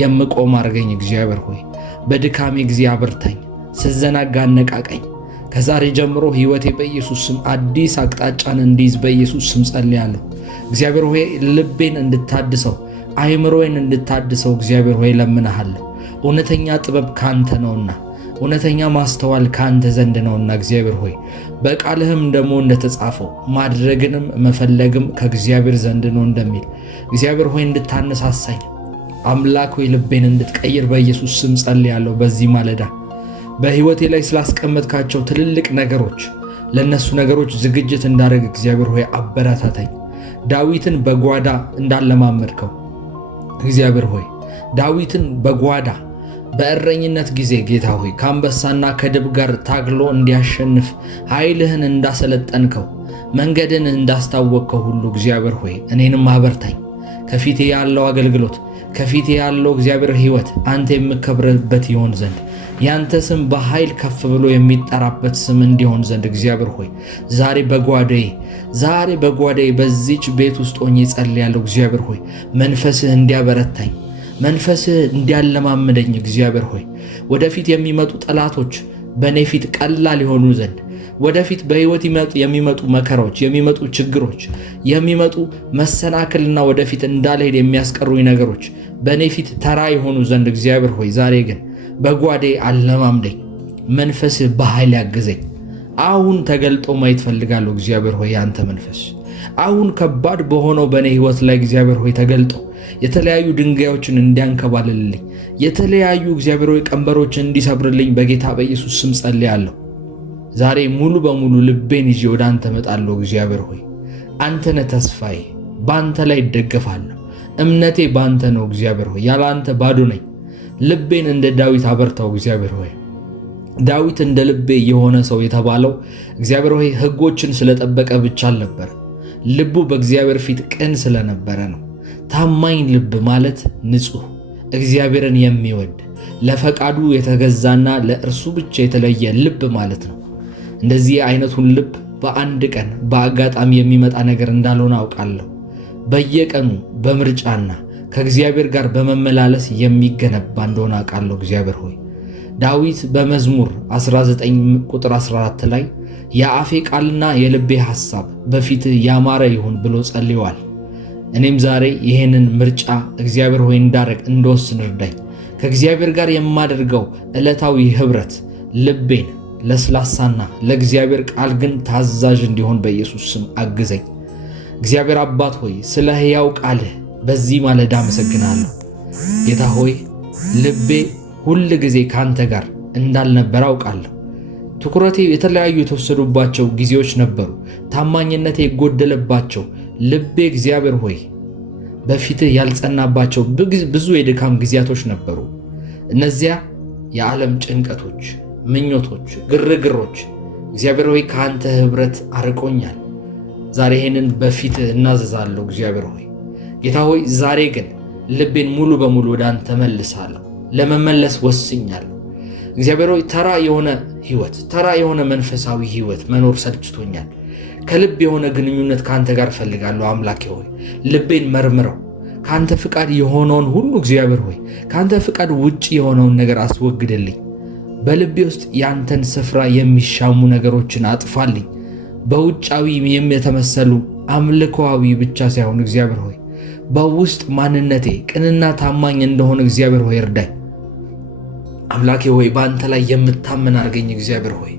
የምቆም አድርገኝ። እግዚአብሔር ሆይ በድካሜ ጊዜ አብርታኝ፣ ስዘናጋ አነቃቀኝ። ከዛሬ ጀምሮ ህይወቴ በኢየሱስ ስም አዲስ አቅጣጫን እንዲይዝ በኢየሱስ ስም ጸልያለሁ። እግዚአብሔር ሆይ ልቤን እንድታድሰው፣ አይምሮዬን እንድታድሰው እግዚአብሔር ሆይ ለምንሃለሁ። እውነተኛ ጥበብ ካንተ ነውና፣ እውነተኛ ማስተዋል ካንተ ዘንድ ነውና እግዚአብሔር ሆይ በቃልህም ደግሞ እንደተጻፈው ማድረግንም መፈለግም ከእግዚአብሔር ዘንድ ነው እንደሚል እግዚአብሔር ሆይ እንድታነሳሳኝ አምላክ ሆይ ልቤን እንድትቀይር በኢየሱስ ስም ጸልያለሁ። በዚህ ማለዳ በህይወቴ ላይ ስላስቀመጥካቸው ትልልቅ ነገሮች ለነሱ ነገሮች ዝግጅት እንዳደረግ እግዚአብሔር ሆይ አበረታታኝ። ዳዊትን በጓዳ እንዳለማመድከው እግዚአብሔር ሆይ ዳዊትን በጓዳ በእረኝነት ጊዜ ጌታ ሆይ ከአንበሳና ከድብ ጋር ታግሎ እንዲያሸንፍ ኃይልህን እንዳሰለጠንከው መንገድን እንዳስታወቅከው ሁሉ እግዚአብሔር ሆይ እኔንም አበርታኝ። ከፊቴ ያለው አገልግሎት ከፊቴ ያለው እግዚአብሔር ህይወት አንተ የምከብርበት ይሆን ዘንድ ያንተ ስም በኃይል ከፍ ብሎ የሚጠራበት ስም እንዲሆን ዘንድ እግዚአብሔር ሆይ ዛሬ በጓዳዬ በዚች ቤት ውስጥ ሆኜ ጸልያለሁ። እግዚአብሔር ሆይ መንፈስህ እንዲያበረታኝ፣ መንፈስህ እንዲያለማምደኝ እግዚአብሔር ሆይ ወደፊት የሚመጡ ጠላቶች በእኔ ፊት ቀላል የሆኑ ዘንድ ወደፊት በህይወት የሚመጡ መከራዎች፣ የሚመጡ ችግሮች፣ የሚመጡ መሰናክልና ወደፊት እንዳልሄድ የሚያስቀሩኝ ነገሮች በእኔ ፊት ተራ የሆኑ ዘንድ እግዚአብሔር ሆይ ዛሬ ግን በጓዴ አለማምደኝ፣ መንፈስህ በኃይል ያግዘኝ። አሁን ተገልጦ ማየት ፈልጋለሁ እግዚአብሔር ሆይ ያንተ መንፈስ አሁን ከባድ በሆነው በእኔ ህይወት ላይ እግዚአብሔር ሆይ ተገልጦ የተለያዩ ድንጋዮችን እንዲያንከባልልልኝ፣ የተለያዩ እግዚአብሔር ሆይ ቀንበሮችን እንዲሰብርልኝ በጌታ በኢየሱስ ስም ጸልያለሁ። ዛሬ ሙሉ በሙሉ ልቤን ይዤ ወደ አንተ መጣለሁ። እግዚአብሔር ሆይ አንተ ነህ ተስፋዬ፣ በአንተ ላይ እደገፋለሁ። እምነቴ በአንተ ነው እግዚአብሔር ሆይ፣ ያለ አንተ ባዶ ነኝ። ልቤን እንደ ዳዊት አበርታው እግዚአብሔር ሆይ። ዳዊት እንደ ልቤ የሆነ ሰው የተባለው እግዚአብሔር ሆይ ሕጎችን ስለጠበቀ ብቻ አልነበረ፣ ልቡ በእግዚአብሔር ፊት ቅን ስለነበረ ነው። ታማኝ ልብ ማለት ንጹሕ፣ እግዚአብሔርን የሚወድ ለፈቃዱ የተገዛና ለእርሱ ብቻ የተለየ ልብ ማለት ነው። እንደዚህ አይነቱን ልብ በአንድ ቀን በአጋጣሚ የሚመጣ ነገር እንዳልሆነ አውቃለሁ። በየቀኑ በምርጫና ከእግዚአብሔር ጋር በመመላለስ የሚገነባ እንደሆነ አውቃለሁ። እግዚአብሔር ሆይ ዳዊት በመዝሙር 19 ቁጥር 14 ላይ የአፌ ቃልና የልቤ ሐሳብ በፊትህ ያማረ ይሁን ብሎ ጸልየዋል። እኔም ዛሬ ይህንን ምርጫ እግዚአብሔር ሆይ እንደወስን እርዳኝ። ከእግዚአብሔር ጋር የማደርገው ዕለታዊ ኅብረት ልቤን ለስላሳና ለእግዚአብሔር ቃል ግን ታዛዥ እንዲሆን በኢየሱስ ስም አግዘኝ። እግዚአብሔር አባት ሆይ ስለ ሕያው ቃልህ በዚህ ማለዳ አመሰግናለሁ። ጌታ ሆይ ልቤ ሁል ጊዜ ካንተ ጋር እንዳልነበረ አውቃለሁ። ትኩረቴ የተለያዩ የተወሰዱባቸው ጊዜዎች ነበሩ። ታማኝነቴ የጎደለባቸው ልቤ እግዚአብሔር ሆይ በፊትህ ያልጸናባቸው ብዙ የድካም ጊዜያቶች ነበሩ። እነዚያ የዓለም ጭንቀቶች፣ ምኞቶች፣ ግርግሮች እግዚአብሔር ሆይ ከአንተ ኅብረት አርቆኛል። ዛሬ ይህንን በፊትህ እናዘዛለሁ። እግዚአብሔር ሆይ ጌታ ሆይ ዛሬ ግን ልቤን ሙሉ በሙሉ ወደ አንተ መልሳለሁ። ለመመለስ ወስኛለሁ። እግዚአብሔር ሆይ ተራ የሆነ ሕይወት፣ ተራ የሆነ መንፈሳዊ ሕይወት መኖር ሰልችቶኛል። ከልብ የሆነ ግንኙነት ከአንተ ጋር ፈልጋለሁ። አምላኬ ሆይ ልቤን መርምረው። ከአንተ ፍቃድ የሆነውን ሁሉ እግዚአብሔር ሆይ ከአንተ ፍቃድ ውጭ የሆነውን ነገር አስወግድልኝ። በልቤ ውስጥ ያንተን ስፍራ የሚሻሙ ነገሮችን አጥፋልኝ። በውጫዊ የተመሰሉ አምልኮዊ ብቻ ሳይሆን እግዚአብሔር ሆይ በውስጥ ማንነቴ ቅንና ታማኝ እንደሆነ እግዚአብሔር ሆይ እርዳኝ። አምላኬ ሆይ በአንተ ላይ የምታመን አድርገኝ። እግዚአብሔር ሆይ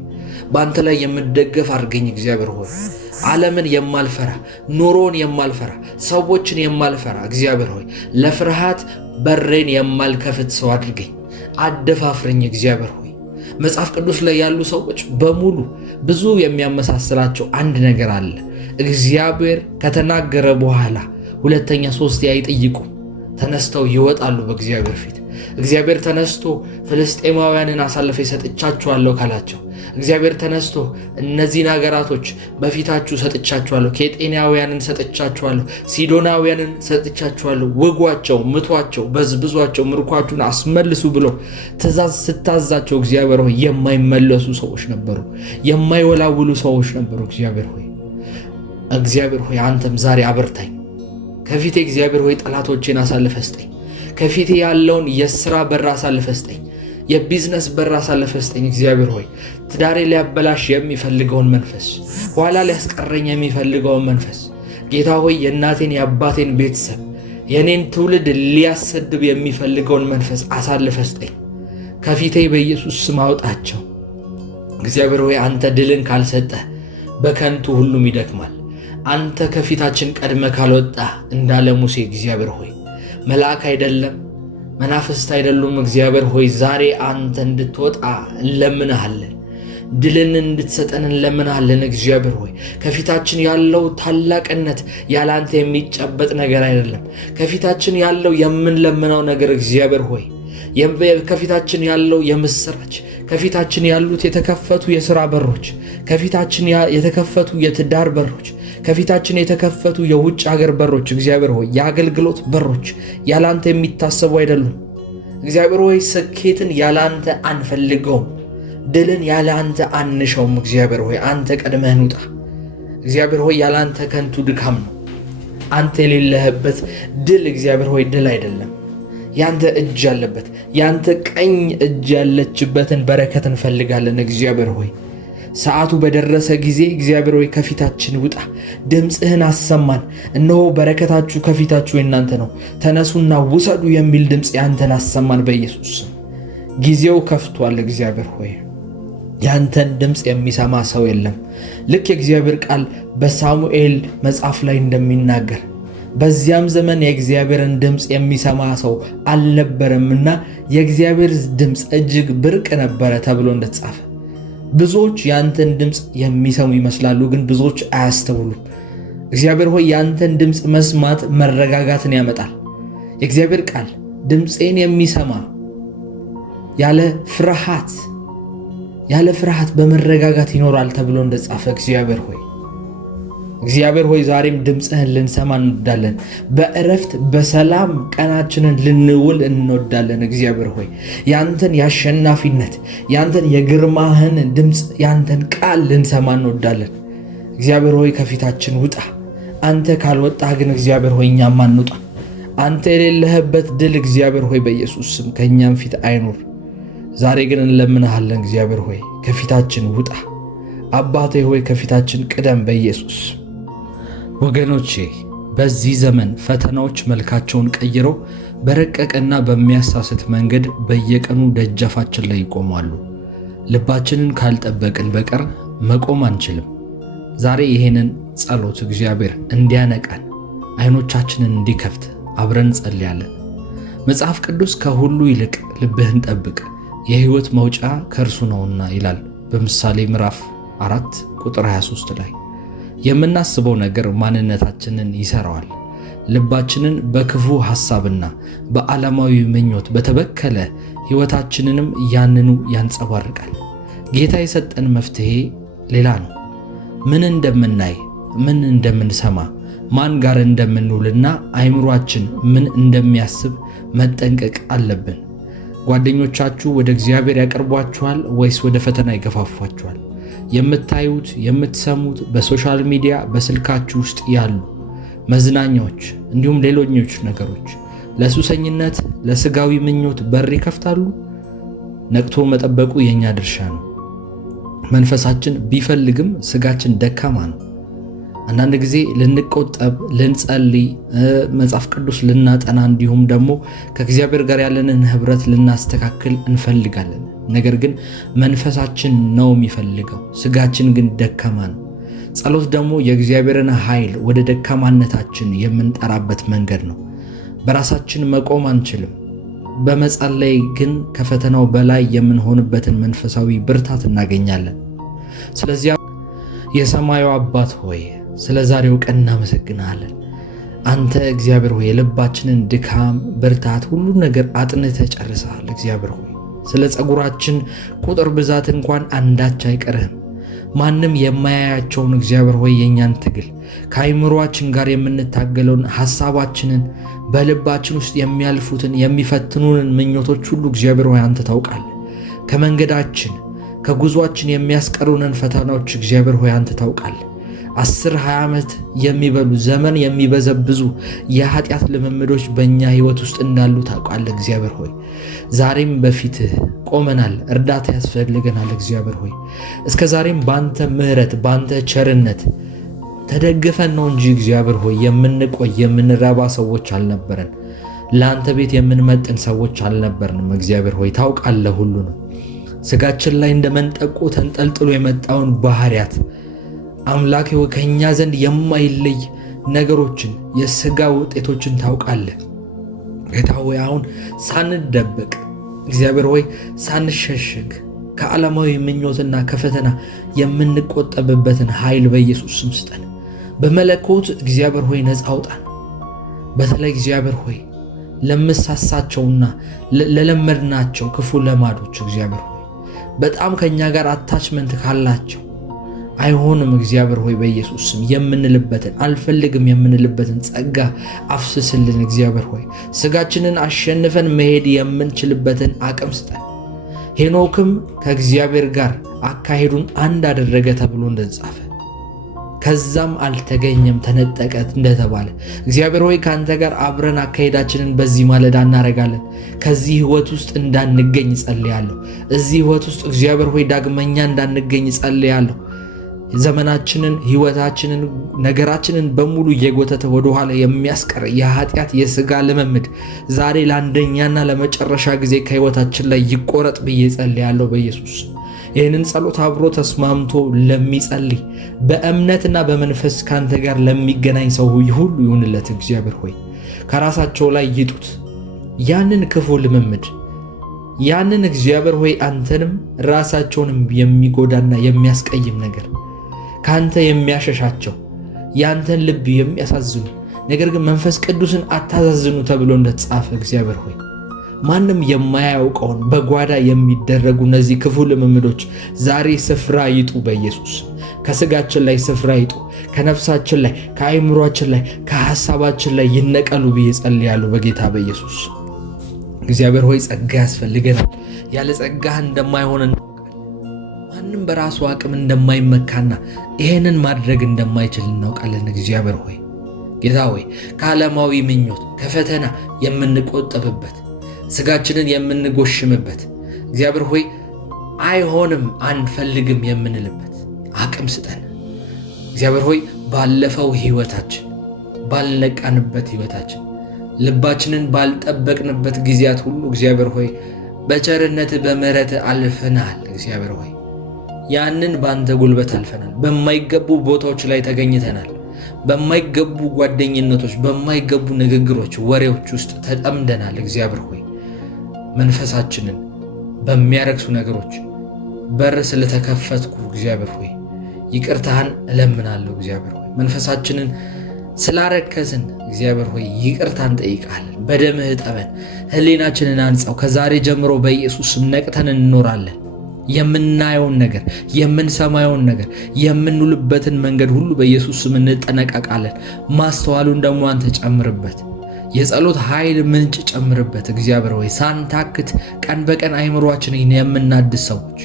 በአንተ ላይ የምደገፍ አድርገኝ። እግዚአብሔር ሆይ ዓለምን የማልፈራ፣ ኑሮን የማልፈራ፣ ሰዎችን የማልፈራ እግዚአብሔር ሆይ ለፍርሃት በሬን የማልከፍት ሰው አድርገኝ። አደፋፍረኝ እግዚአብሔር ሆይ። መጽሐፍ ቅዱስ ላይ ያሉ ሰዎች በሙሉ ብዙ የሚያመሳስላቸው አንድ ነገር አለ። እግዚአብሔር ከተናገረ በኋላ ሁለተኛ ሶስት አይጠይቁ፣ ተነስተው ይወጣሉ በእግዚአብሔር ፊት። እግዚአብሔር ተነስቶ ፍልስጤማውያንን አሳልፌ ሰጥቻችኋለሁ ካላቸው፣ እግዚአብሔር ተነስቶ እነዚህን ሀገራቶች በፊታችሁ ሰጥቻችኋለሁ፣ ኬጤናውያንን ሰጥቻችኋለሁ፣ ሲዶናውያንን ሰጥቻችኋለሁ፣ ውጓቸው፣ ምቷቸው፣ በዝብዟቸው፣ ምርኳችሁን አስመልሱ ብሎ ትእዛዝ ስታዛቸው እግዚአብሔር ሆይ የማይመለሱ ሰዎች ነበሩ፣ የማይወላውሉ ሰዎች ነበሩ። እግዚአብሔር ሆይ አንተም ዛሬ አበርታኝ። ከፊቴ እግዚአብሔር ሆይ ጠላቶቼን አሳልፈህ ስጠኝ። ከፊቴ ያለውን የሥራ በር አሳልፈህ ስጠኝ። የቢዝነስ በር አሳልፈህ ስጠኝ። እግዚአብሔር ሆይ ትዳሬ ሊያበላሽ የሚፈልገውን መንፈስ፣ ኋላ ሊያስቀረኝ የሚፈልገውን መንፈስ፣ ጌታ ሆይ የእናቴን የአባቴን ቤተሰብ የኔን ትውልድ ሊያሰድብ የሚፈልገውን መንፈስ አሳልፈህ ስጠኝ። ከፊቴ በኢየሱስ ስም አውጣቸው። እግዚአብሔር ሆይ አንተ ድልን ካልሰጠህ በከንቱ ሁሉም ይደክማል። አንተ ከፊታችን ቀድመ ካልወጣ እንዳለ ሙሴ እግዚአብሔር ሆይ መልአክ አይደለም መናፍስት አይደሉም። እግዚአብሔር ሆይ ዛሬ አንተ እንድትወጣ እንለምንሃለን፣ ድልን እንድትሰጠን እንለምንሃለን። እግዚአብሔር ሆይ ከፊታችን ያለው ታላቅነት ያላንተ የሚጨበጥ ነገር አይደለም። ከፊታችን ያለው የምንለምነው ነገር እግዚአብሔር ሆይ ከፊታችን ያለው የምስራች፣ ከፊታችን ያሉት የተከፈቱ የሥራ በሮች፣ ከፊታችን የተከፈቱ የትዳር በሮች፣ ከፊታችን የተከፈቱ የውጭ ሀገር በሮች እግዚአብሔር ሆይ የአገልግሎት በሮች ያላንተ የሚታሰቡ አይደሉም። እግዚአብሔር ሆይ ስኬትን ያላንተ አንፈልገውም፣ ድልን ያላንተ አንሸውም። እግዚአብሔር ሆይ አንተ ቀድመህን ውጣ። እግዚአብሔር ሆይ ያላንተ ከንቱ ድካም ነው። አንተ የሌለህበት ድል እግዚአብሔር ሆይ ድል አይደለም። ያንተ እጅ ያለበት ያንተ ቀኝ እጅ ያለችበትን በረከት እንፈልጋለን። እግዚአብሔር ሆይ ሰዓቱ በደረሰ ጊዜ እግዚአብሔር ሆይ ከፊታችን ውጣ፣ ድምፅህን አሰማን። እነሆ በረከታችሁ ከፊታችሁ የእናንተ ነው፣ ተነሱና ውሰዱ የሚል ድምፅ ያንተን አሰማን በኢየሱስ ስም። ጊዜው ከፍቷል። እግዚአብሔር ሆይ ያንተን ድምፅ የሚሰማ ሰው የለም። ልክ የእግዚአብሔር ቃል በሳሙኤል መጽሐፍ ላይ እንደሚናገር በዚያም ዘመን የእግዚአብሔርን ድምፅ የሚሰማ ሰው አልነበረምና የእግዚአብሔር ድምፅ እጅግ ብርቅ ነበረ ተብሎ እንደተጻፈ ብዙዎች ያንተን ድምፅ የሚሰሙ ይመስላሉ፣ ግን ብዙዎች አያስተውሉም። እግዚአብሔር ሆይ ያንተን ድምፅ መስማት መረጋጋትን ያመጣል። የእግዚአብሔር ቃል ድምፄን የሚሰማ ያለ ፍርሃት በመረጋጋት ይኖራል ተብሎ እንደተጻፈ እግዚአብሔር ሆይ ዛሬም ድምፅህን ልንሰማ እንወዳለን። በእረፍት በሰላም ቀናችንን ልንውል እንወዳለን። እግዚአብሔር ሆይ ያንተን የአሸናፊነት ያንተን የግርማህን ድምፅ ያንተን ቃል ልንሰማ እንወዳለን። እግዚአብሔር ሆይ ከፊታችን ውጣ። አንተ ካልወጣህ ግን እግዚአብሔር ሆይ እኛም አንውጣ። አንተ የሌለህበት ድል እግዚአብሔር ሆይ በኢየሱስ ስም ከእኛም ፊት አይኑር። ዛሬ ግን እንለምንሃለን። እግዚአብሔር ሆይ ከፊታችን ውጣ። አባቴ ሆይ ከፊታችን ቅደም በኢየሱስ። ወገኖቼ በዚህ ዘመን ፈተናዎች መልካቸውን ቀይረው በረቀቀና በሚያሳስት መንገድ በየቀኑ ደጃፋችን ላይ ይቆማሉ። ልባችንን ካልጠበቅን በቀር መቆም አንችልም። ዛሬ ይሄንን ጸሎት እግዚአብሔር እንዲያነቃን አይኖቻችንን እንዲከፍት አብረን ጸልያለን። መጽሐፍ ቅዱስ ከሁሉ ይልቅ ልብህን ጠብቅ የሕይወት መውጫ ከእርሱ ነውና ይላል በምሳሌ ምዕራፍ 4 ቁጥር 23 ላይ። የምናስበው ነገር ማንነታችንን ይሰራዋል። ልባችንን በክፉ ሐሳብና በዓለማዊ ምኞት በተበከለ ሕይወታችንንም ያንኑ ያንጸባርቃል። ጌታ የሰጠን መፍትሄ ሌላ ነው። ምን እንደምናይ፣ ምን እንደምንሰማ፣ ማን ጋር እንደምንውልና አይምሯችን ምን እንደሚያስብ መጠንቀቅ አለብን። ጓደኞቻችሁ ወደ እግዚአብሔር ያቀርቧችኋል ወይስ ወደ ፈተና ይገፋፏችኋል? የምታዩት የምትሰሙት በሶሻል ሚዲያ በስልካችሁ ውስጥ ያሉ መዝናኛዎች እንዲሁም ሌሎኞች ነገሮች ለሱሰኝነት ለስጋዊ ምኞት በር ይከፍታሉ? ነቅቶ መጠበቁ የኛ ድርሻ ነው። መንፈሳችን ቢፈልግም ስጋችን ደካማ ነው። አንዳንድ ጊዜ ልንቆጠብ፣ ልንጸልይ፣ መጽሐፍ ቅዱስ ልናጠና እንዲሁም ደግሞ ከእግዚአብሔር ጋር ያለንን ህብረት ልናስተካክል እንፈልጋለን። ነገር ግን መንፈሳችን ነው የሚፈልገው፣ ስጋችን ግን ደካማ ነው። ጸሎት ደግሞ የእግዚአብሔርን ኃይል ወደ ደካማነታችን የምንጠራበት መንገድ ነው። በራሳችን መቆም አንችልም። በመጸለይ ግን ከፈተናው በላይ የምንሆንበትን መንፈሳዊ ብርታት እናገኛለን። ስለዚህ የሰማዩ አባት ሆይ ስለ ዛሬው ቀን እናመሰግናለን። አንተ እግዚአብሔር ሆይ የልባችንን ድካም፣ ብርታት፣ ሁሉ ነገር አጥንተህ ጨርሰሃል። እግዚአብሔር ሆይ ስለ ጸጉራችን ቁጥር ብዛት እንኳን አንዳች አይቀርህም። ማንም የማያያቸውን እግዚአብሔር ሆይ የእኛን ትግል ከአይምሮአችን ጋር የምንታገለውን ሐሳባችንን በልባችን ውስጥ የሚያልፉትን የሚፈትኑንን ምኞቶች ሁሉ እግዚአብሔር ሆይ አንተ ታውቃለህ። ከመንገዳችን ከጉዟችን የሚያስቀሩንን ፈተናዎች እግዚአብሔር ሆይ አንተ ታውቃለህ። 10-20 ዓመት የሚበሉ ዘመን የሚበዘብዙ የኃጢአት ልምምዶች በእኛ ሕይወት ውስጥ እንዳሉ ታውቃለህ። እግዚአብሔር ሆይ ዛሬም በፊትህ ቆመናል። እርዳታ ያስፈልገናል። እግዚአብሔር ሆይ እስከ ዛሬም ባንተ ምሕረት ባንተ ቸርነት ተደግፈን ነው እንጂ እግዚአብሔር ሆይ የምንቆይ የምንረባ ሰዎች አልነበረን። ለአንተ ቤት የምንመጥን ሰዎች አልነበርንም። እግዚአብሔር ሆይ ታውቃለህ ሁሉንም። ስጋችን ላይ እንደመንጠቆ ተንጠልጥሎ የመጣውን ባህሪያት አምላኬ ሆይ ከእኛ ዘንድ የማይለይ ነገሮችን የሥጋ ውጤቶችን ታውቃለህ። ጌታ ሆይ አሁን ሳንደበቅ እግዚአብሔር ሆይ ሳንሸሸግ ከዓለማዊ ምኞትና ከፈተና የምንቆጠብበትን ኃይል በኢየሱስ ስም ስጠን። በመለኮት እግዚአብሔር ሆይ ነፃ አውጣን። በተለይ እግዚአብሔር ሆይ ለምሳሳቸውና ለለመድናቸው ክፉ ለማዶች እግዚአብሔር ሆይ በጣም ከእኛ ጋር አታችመንት ካላቸው አይሆንም እግዚአብሔር ሆይ በኢየሱስ ስም የምንልበትን አልፈልግም የምንልበትን ጸጋ አፍስስልን። እግዚአብሔር ሆይ ስጋችንን አሸንፈን መሄድ የምንችልበትን አቅም ስጠን። ሄኖክም ከእግዚአብሔር ጋር አካሄዱን አንድ አደረገ ተብሎ እንደተጻፈ ከዛም አልተገኘም ተነጠቀ እንደተባለ እግዚአብሔር ሆይ ከአንተ ጋር አብረን አካሄዳችንን በዚህ ማለዳ እናደርጋለን። ከዚህ ሕይወት ውስጥ እንዳንገኝ ጸልያለሁ። እዚህ ሕይወት ውስጥ እግዚአብሔር ሆይ ዳግመኛ እንዳንገኝ ጸልያለሁ። ዘመናችንን ሕይወታችንን ነገራችንን በሙሉ እየጎተተ ወደኋላ የሚያስቀር የኃጢአት የሥጋ ልምምድ ዛሬ ለአንደኛና ለመጨረሻ ጊዜ ከሕይወታችን ላይ ይቆረጥ ብዬ ጸልያለሁ በኢየሱስ። ይህንን ጸሎት አብሮ ተስማምቶ ለሚጸልይ በእምነትና በመንፈስ ካንተ ጋር ለሚገናኝ ሰው ሁሉ ይሁንለት። እግዚአብሔር ሆይ ከራሳቸው ላይ ይጡት ያንን ክፉ ልምምድ፣ ያንን እግዚአብሔር ሆይ አንተንም ራሳቸውንም የሚጎዳና የሚያስቀይም ነገር ካንተ የሚያሸሻቸው ያንተን ልብ የሚያሳዝኑ ነገር ግን መንፈስ ቅዱስን አታዛዝኑ ተብሎ እንደተጻፈ እግዚአብሔር ሆይ ማንም የማያውቀውን በጓዳ የሚደረጉ እነዚህ ክፉ ልምምዶች ዛሬ ስፍራ ይጡ በኢየሱስ። ከስጋችን ላይ ስፍራ ይጡ፣ ከነፍሳችን ላይ ከአይምሯችን ላይ ከሐሳባችን ላይ ይነቀሉ ብዬ ጸልያለሁ በጌታ በኢየሱስ። እግዚአብሔር ሆይ ጸጋ ያስፈልገናል። ያለ ጸጋህ እንደማይሆን ማንም በራሱ አቅም እንደማይመካና ይሄንን ማድረግ እንደማይችል እናውቃለን። እግዚአብሔር ሆይ ጌታ ሆይ ከዓለማዊ ምኞት ከፈተና የምንቆጠብበት ስጋችንን የምንጎሽምበት እግዚአብሔር ሆይ አይሆንም አንፈልግም የምንልበት አቅም ስጠን። እግዚአብሔር ሆይ ባለፈው ሕይወታችን ባልነቃንበት ሕይወታችን ልባችንን ባልጠበቅንበት ጊዜያት ሁሉ እግዚአብሔር ሆይ በቸርነት በምሕረት አልፈናል። እግዚአብሔር ሆይ ያንን ባንተ ጉልበት አልፈናል። በማይገቡ ቦታዎች ላይ ተገኝተናል። በማይገቡ ጓደኝነቶች፣ በማይገቡ ንግግሮች፣ ወሬዎች ውስጥ ተጠምደናል። እግዚአብሔር ሆይ መንፈሳችንን በሚያረክሱ ነገሮች በር ስለተከፈትኩ እግዚአብሔር ሆይ ይቅርታህን እለምናለሁ። እግዚአብሔር ሆይ መንፈሳችንን ስላረከስን እግዚአብሔር ሆይ ይቅርታን ጠይቃለን። በደምህ እጠበን፣ ሕሊናችንን አንጻው። ከዛሬ ጀምሮ በኢየሱስ ስም ነቅተን እንኖራለን። የምናየውን ነገር የምንሰማየውን ነገር የምንውልበትን መንገድ ሁሉ በኢየሱስ ስም እንጠነቀቃለን። ማስተዋሉን ደግሞ አንተ ጨምርበት። የጸሎት ኃይል ምንጭ ጨምርበት። እግዚአብሔር ሆይ ሳንታክት ቀን በቀን አይምሯችንን የምናድስ ሰዎች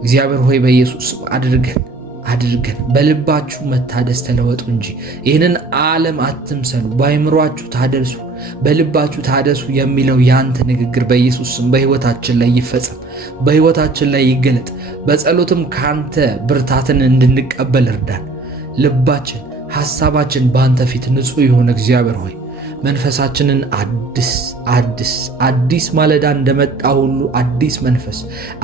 እግዚአብሔር ሆይ በኢየሱስ ስም አድርገን በልባችሁ መታደስ ተለወጡ እንጂ ይህንን ዓለም አትምሰሉ። በአይምሯችሁ ታደሱ፣ በልባችሁ ታደሱ የሚለው ያንተ ንግግር በኢየሱስ ስም በሕይወታችን ላይ ይፈጸም፣ በሕይወታችን ላይ ይገለጥ። በጸሎትም ካንተ ብርታትን እንድንቀበል እርዳን። ልባችን ሐሳባችን በአንተ ፊት ንጹሕ ይሁን። እግዚአብሔር ሆይ መንፈሳችንን አዲስ ማለዳ እንደመጣ ሁሉ አዲስ መንፈስ፣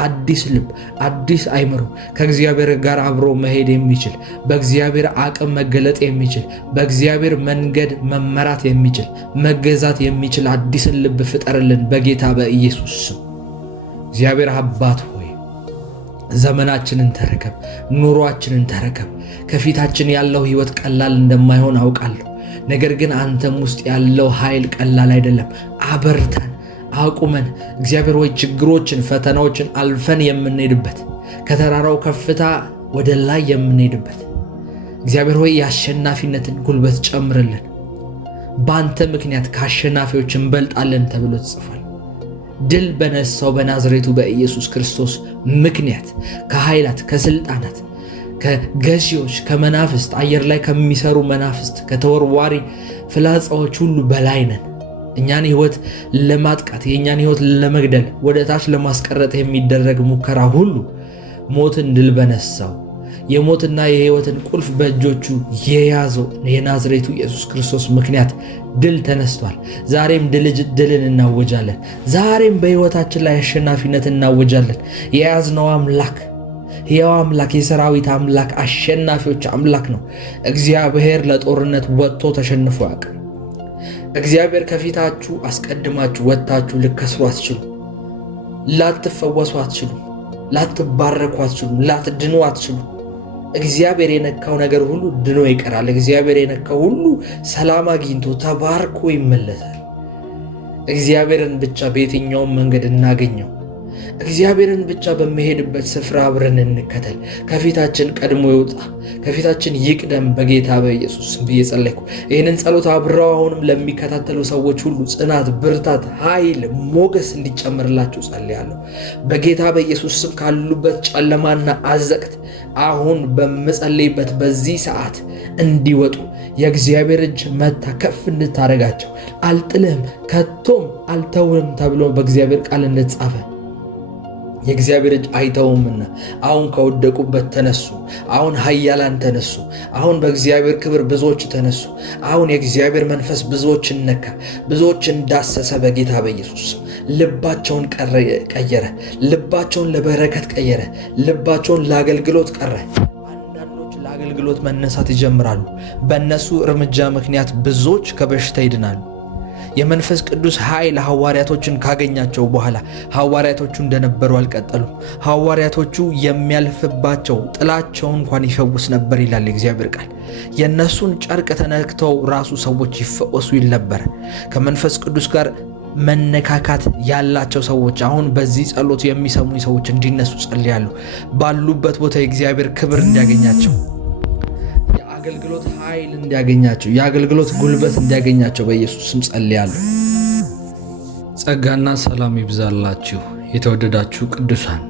አዲስ ልብ፣ አዲስ አይምሮ ከእግዚአብሔር ጋር አብሮ መሄድ የሚችል በእግዚአብሔር አቅም መገለጥ የሚችል በእግዚአብሔር መንገድ መመራት የሚችል መገዛት የሚችል አዲስን ልብ ፍጠርልን በጌታ በኢየሱስ ስም። እግዚአብሔር አባት ሆይ ዘመናችንን ተረከብ፣ ኑሯችንን ተረከብ። ከፊታችን ያለው ሕይወት ቀላል እንደማይሆን አውቃለሁ። ነገር ግን አንተም ውስጥ ያለው ኃይል ቀላል አይደለም። አበርታን፣ አቁመን እግዚአብሔር ሆይ ችግሮችን፣ ፈተናዎችን አልፈን የምንሄድበት ከተራራው ከፍታ ወደ ላይ የምንሄድበት እግዚአብሔር ሆይ የአሸናፊነትን ጉልበት ጨምርልን። በአንተ ምክንያት ከአሸናፊዎች እንበልጣለን ተብሎ ተጽፏል። ድል በነሳው በናዝሬቱ በኢየሱስ ክርስቶስ ምክንያት ከኃይላት፣ ከስልጣናት፣ ከገዢዎች፣ ከመናፍስት፣ አየር ላይ ከሚሰሩ መናፍስት፣ ከተወርዋሪ ፍላጻዎች ሁሉ በላይ ነን። እኛን ሕይወት ለማጥቃት የእኛን ሕይወት ለመግደል ወደ ታች ለማስቀረጥ የሚደረግ ሙከራ ሁሉ ሞትን ድል በነሳው የሞትና የሕይወትን ቁልፍ በእጆቹ የያዘው የናዝሬቱ ኢየሱስ ክርስቶስ ምክንያት ድል ተነስቷል። ዛሬም ድልን እናወጃለን። ዛሬም በሕይወታችን ላይ አሸናፊነትን እናወጃለን። የያዝነው አምላክ ሕያው አምላክ፣ የሰራዊት አምላክ፣ አሸናፊዎች አምላክ ነው። እግዚአብሔር ለጦርነት ወጥቶ ተሸንፎ ያውቃል። እግዚአብሔር ከፊታችሁ አስቀድማችሁ ወጥታችሁ ልከስሩ አትችሉም። ላትፈወሱ አትችሉም። ላትባረኩ አትችሉም። ላትድኑ አትችሉም። እግዚአብሔር የነካው ነገር ሁሉ ድኖ ይቀራል። እግዚአብሔር የነካው ሁሉ ሰላም አግኝቶ ተባርኮ ይመለሳል። እግዚአብሔርን ብቻ በየትኛውም መንገድ እናገኘው። እግዚአብሔርን ብቻ በመሄድበት ስፍራ አብረን እንከተል። ከፊታችን ቀድሞ ይውጣ፣ ከፊታችን ይቅደም በጌታ በኢየሱስ ስም ብዬ ጸለይኩ። ይህንን ጸሎት አብረው አሁንም ለሚከታተሉ ሰዎች ሁሉ ጽናት፣ ብርታት፣ ኃይል፣ ሞገስ እንዲጨምርላቸው ጸልያለሁ። በጌታ በኢየሱስ ስም ካሉበት ጨለማና አዘቅት አሁን በምጸልይበት በዚህ ሰዓት እንዲወጡ የእግዚአብሔር እጅ መታ ከፍ እንድታረጋቸው፣ አልጥልህም ከቶም አልተውህም ተብሎ በእግዚአብሔር ቃል እንደተጻፈ የእግዚአብሔር እጅ አይተውምና አሁን ከወደቁበት ተነሱ። አሁን ኃያላን ተነሱ። አሁን በእግዚአብሔር ክብር ብዙዎች ተነሱ። አሁን የእግዚአብሔር መንፈስ ብዙዎችን ነካ፣ ብዙዎችን ዳሰሰ። በጌታ በኢየሱስ ልባቸውን ቀየረ። ልባቸውን ለበረከት ቀየረ። ልባቸውን ለአገልግሎት ቀረ። አንዳንዶች ለአገልግሎት መነሳት ይጀምራሉ። በእነሱ እርምጃ ምክንያት ብዙዎች ከበሽታ ይድናሉ። የመንፈስ ቅዱስ ኃይል ሐዋርያቶችን ካገኛቸው በኋላ ሐዋርያቶቹ እንደነበሩ አልቀጠሉም። ሐዋርያቶቹ የሚያልፍባቸው ጥላቸውን እንኳን ይፈውስ ነበር ይላል እግዚአብሔር ቃል። የእነሱን ጨርቅ ተነክተው ራሱ ሰዎች ይፈወሱ ይል ነበር። ከመንፈስ ቅዱስ ጋር መነካካት ያላቸው ሰዎች አሁን በዚህ ጸሎት የሚሰሙ ሰዎች እንዲነሱ ጸልያለሁ። ባሉበት ቦታ የእግዚአብሔር ክብር እንዲያገኛቸው፣ የአገልግሎት ኃይል እንዲያገኛቸው፣ የአገልግሎት ጉልበት እንዲያገኛቸው በኢየሱስ ስም ጸልያለሁ። ጸጋና ሰላም ይብዛላችሁ የተወደዳችሁ ቅዱሳን።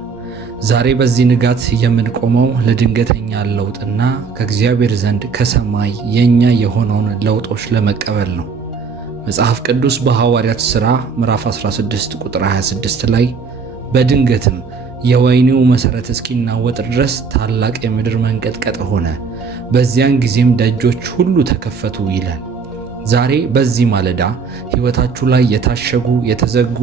ዛሬ በዚህ ንጋት የምንቆመው ለድንገተኛ ለውጥና ከእግዚአብሔር ዘንድ ከሰማይ የኛ የሆነውን ለውጦች ለመቀበል ነው። መጽሐፍ ቅዱስ በሐዋርያት ሥራ ምዕራፍ 16 ቁጥር 26 ላይ በድንገትም የወይኒው መሠረት እስኪናወጥ ድረስ ታላቅ የምድር መንቀጥቀጥ ሆነ፣ በዚያን ጊዜም ደጆች ሁሉ ተከፈቱ ይላል። ዛሬ በዚህ ማለዳ ሕይወታችሁ ላይ የታሸጉ የተዘጉ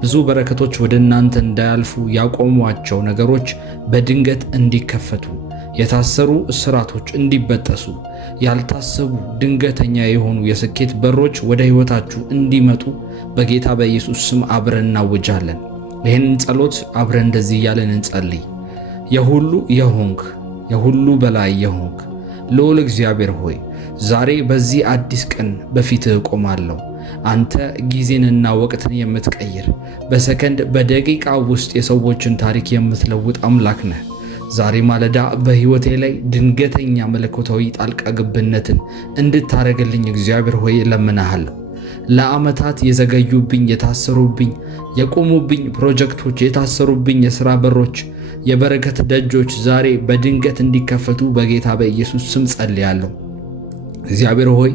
ብዙ በረከቶች ወደ እናንተ እንዳያልፉ ያቆሟቸው ነገሮች በድንገት እንዲከፈቱ፣ የታሰሩ እስራቶች እንዲበጠሱ፣ ያልታሰቡ ድንገተኛ የሆኑ የስኬት በሮች ወደ ሕይወታችሁ እንዲመጡ በጌታ በኢየሱስ ስም አብረን እናውጃለን። ይህንን ጸሎት አብረን እንደዚህ እያለን እንጸልይ። የሁሉ የሆንክ የሁሉ በላይ የሆንክ ልዑል እግዚአብሔር ሆይ ዛሬ በዚህ አዲስ ቀን በፊትህ እቆማለሁ። አንተ ጊዜንና ወቅትን የምትቀይር በሰከንድ በደቂቃ ውስጥ የሰዎችን ታሪክ የምትለውጥ አምላክ ነህ። ዛሬ ማለዳ በሕይወቴ ላይ ድንገተኛ መለኮታዊ ጣልቃ ገብነትን እንድታረግልኝ እግዚአብሔር ሆይ እለምንሃለሁ። ለዓመታት የዘገዩብኝ፣ የታሰሩብኝ፣ የቆሙብኝ ፕሮጀክቶች፣ የታሰሩብኝ የሥራ በሮች፣ የበረከት ደጆች ዛሬ በድንገት እንዲከፈቱ በጌታ በኢየሱስ ስም ጸልያለሁ። እግዚአብሔር ሆይ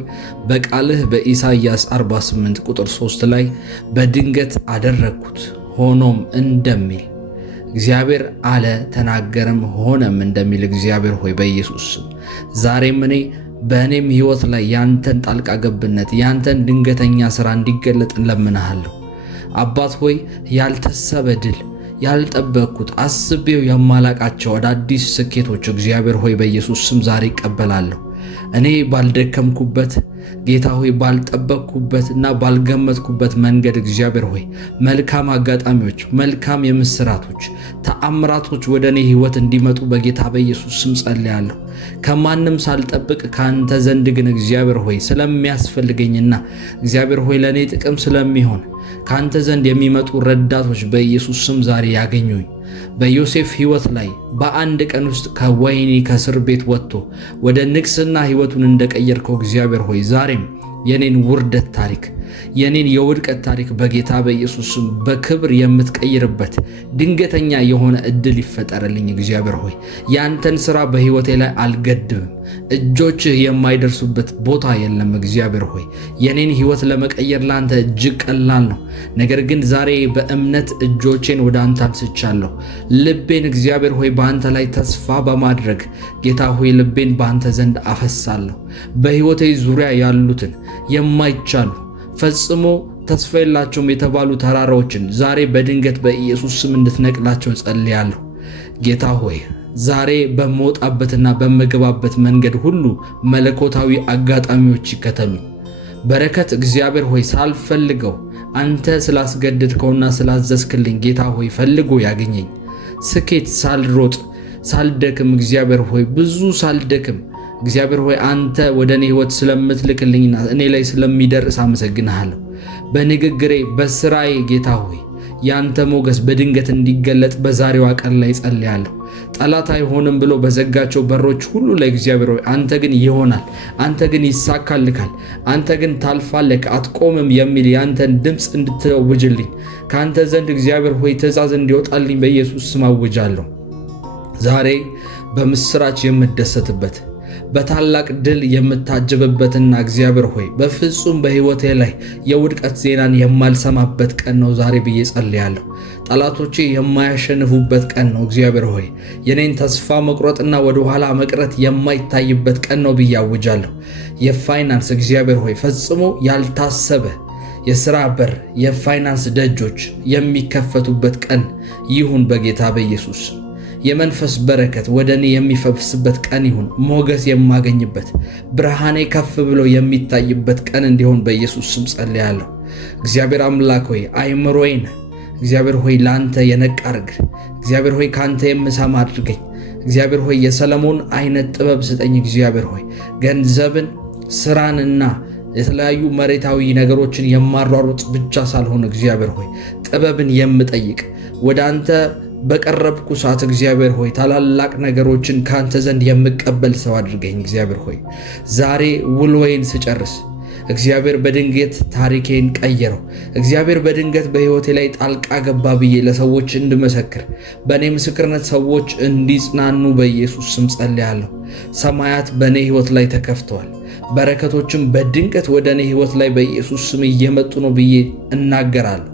በቃልህ በኢሳይያስ 48 ቁጥር 3 ላይ በድንገት አደረግኩት ሆኖም እንደሚል እግዚአብሔር አለ ተናገረም ሆነም እንደሚል እግዚአብሔር ሆይ በኢየሱስ ስም ዛሬም በእኔም ሕይወት ላይ ያንተን ጣልቃ ገብነት ያንተን ድንገተኛ ሥራ እንዲገለጥ እንለምንሃለሁ። አባት ሆይ ያልታሰበ ድል፣ ያልጠበቅኩት አስቤው የማላቃቸው አዳዲስ ስኬቶች እግዚአብሔር ሆይ በኢየሱስ ስም ዛሬ ይቀበላለሁ። እኔ ባልደከምኩበት ጌታ ሆይ ባልጠበቅኩበትና ባልገመትኩበት መንገድ እግዚአብሔር ሆይ መልካም አጋጣሚዎች፣ መልካም የምስራቶች፣ ተአምራቶች ወደ እኔ ሕይወት እንዲመጡ በጌታ በኢየሱስ ስም ጸልያለሁ። ከማንም ሳልጠብቅ ካንተ ዘንድ ግን እግዚአብሔር ሆይ ስለሚያስፈልገኝና እግዚአብሔር ሆይ ለእኔ ጥቅም ስለሚሆን ካንተ ዘንድ የሚመጡ ረዳቶች በኢየሱስ ስም ዛሬ ያገኙኝ። በዮሴፍ ሕይወት ላይ በአንድ ቀን ውስጥ ከወህኒ ከእስር ቤት ወጥቶ ወደ ንግስና ሕይወቱን እንደቀየርከው እግዚአብሔር ሆይ ዛሬም የኔን ውርደት ታሪክ የኔን የውድቀት ታሪክ በጌታ በኢየሱስ ስም በክብር የምትቀይርበት ድንገተኛ የሆነ እድል ይፈጠርልኝ። እግዚአብሔር ሆይ ያንተን ሥራ በሕይወቴ ላይ አልገድብም። እጆችህ የማይደርሱበት ቦታ የለም። እግዚአብሔር ሆይ የኔን ሕይወት ለመቀየር ላንተ እጅግ ቀላል ነው። ነገር ግን ዛሬ በእምነት እጆቼን ወደ አንተ አንስቻለሁ። ልቤን እግዚአብሔር ሆይ በአንተ ላይ ተስፋ በማድረግ ጌታ ሆይ ልቤን በአንተ ዘንድ አፈሳለሁ። በሕይወቴ ዙሪያ ያሉትን የማይቻሉ ፈጽሞ ተስፋ የላቸውም የተባሉ ተራራዎችን ዛሬ በድንገት በኢየሱስ ስም እንድትነቅላቸው ጸልያለሁ። ጌታ ሆይ ዛሬ በመውጣበትና በመገባበት መንገድ ሁሉ መለኮታዊ አጋጣሚዎች ይከተሉ። በረከት እግዚአብሔር ሆይ ሳልፈልገው አንተ ስላስገደድከውና ስላዘዝክልኝ ጌታ ሆይ ፈልጎ ያገኘኝ። ስኬት ሳልሮጥ ሳልደክም እግዚአብሔር ሆይ ብዙ ሳልደክም እግዚአብሔር ሆይ አንተ ወደ እኔ ሕይወት ስለምትልክልኝና እኔ ላይ ስለሚደርስ አመሰግንሃለሁ። በንግግሬ በስራዬ ጌታ ሆይ ያንተ ሞገስ በድንገት እንዲገለጥ በዛሬዋ ቀን ላይ ጸልያለሁ። ጠላት አይሆንም ብሎ በዘጋቸው በሮች ሁሉ ላይ እግዚአብሔር ሆይ አንተ ግን ይሆናል፣ አንተ ግን ይሳካልካል፣ አንተ ግን ታልፋለህ፣ አትቆምም የሚል ያንተን ድምፅ እንድትወጅልኝ ከአንተ ዘንድ እግዚአብሔር ሆይ ትእዛዝ እንዲወጣልኝ በኢየሱስ ስም አውጃለሁ። ዛሬ በምስራች የምደሰትበት በታላቅ ድል የምታጀብበትና እግዚአብሔር ሆይ በፍጹም በሕይወቴ ላይ የውድቀት ዜናን የማልሰማበት ቀን ነው ዛሬ ብዬ ጸልያለሁ። ጠላቶቼ የማያሸንፉበት ቀን ነው እግዚአብሔር ሆይ የኔን ተስፋ መቁረጥና ወደ ኋላ መቅረት የማይታይበት ቀን ነው ብዬ አውጃለሁ። የፋይናንስ እግዚአብሔር ሆይ ፈጽሞ ያልታሰበ የሥራ በር፣ የፋይናንስ ደጆች የሚከፈቱበት ቀን ይሁን በጌታ በኢየሱስ። የመንፈስ በረከት ወደ እኔ የሚፈስበት ቀን ይሁን። ሞገስ የማገኝበት ብርሃኔ ከፍ ብሎ የሚታይበት ቀን እንዲሆን በኢየሱስ ስም ጸልያለሁ። እግዚአብሔር አምላክ ሆይ አይምሮዬን እግዚአብሔር ሆይ ላንተ የነቃ አድርግ። እግዚአብሔር ሆይ ካንተ የምሰማ አድርገኝ። እግዚአብሔር ሆይ የሰለሞን አይነት ጥበብ ስጠኝ። እግዚአብሔር ሆይ ገንዘብን፣ ስራንና የተለያዩ መሬታዊ ነገሮችን የማሯሩጥ ብቻ ሳልሆን እግዚአብሔር ሆይ ጥበብን የምጠይቅ ወደ አንተ በቀረብኩ ሰዓት እግዚአብሔር ሆይ ታላላቅ ነገሮችን ካንተ ዘንድ የምቀበል ሰው አድርገኝ። እግዚአብሔር ሆይ ዛሬ ውሎዬን ስጨርስ እግዚአብሔር በድንገት ታሪኬን ቀየረው። እግዚአብሔር በድንገት በሕይወቴ ላይ ጣልቃ ገባ ብዬ ለሰዎች እንድመሰክር በእኔ ምስክርነት ሰዎች እንዲጽናኑ በኢየሱስ ስም ጸልያለሁ። ሰማያት በእኔ ሕይወት ላይ ተከፍተዋል። በረከቶችም በድንገት ወደ እኔ ሕይወት ላይ በኢየሱስ ስም እየመጡ ነው ብዬ እናገራለሁ።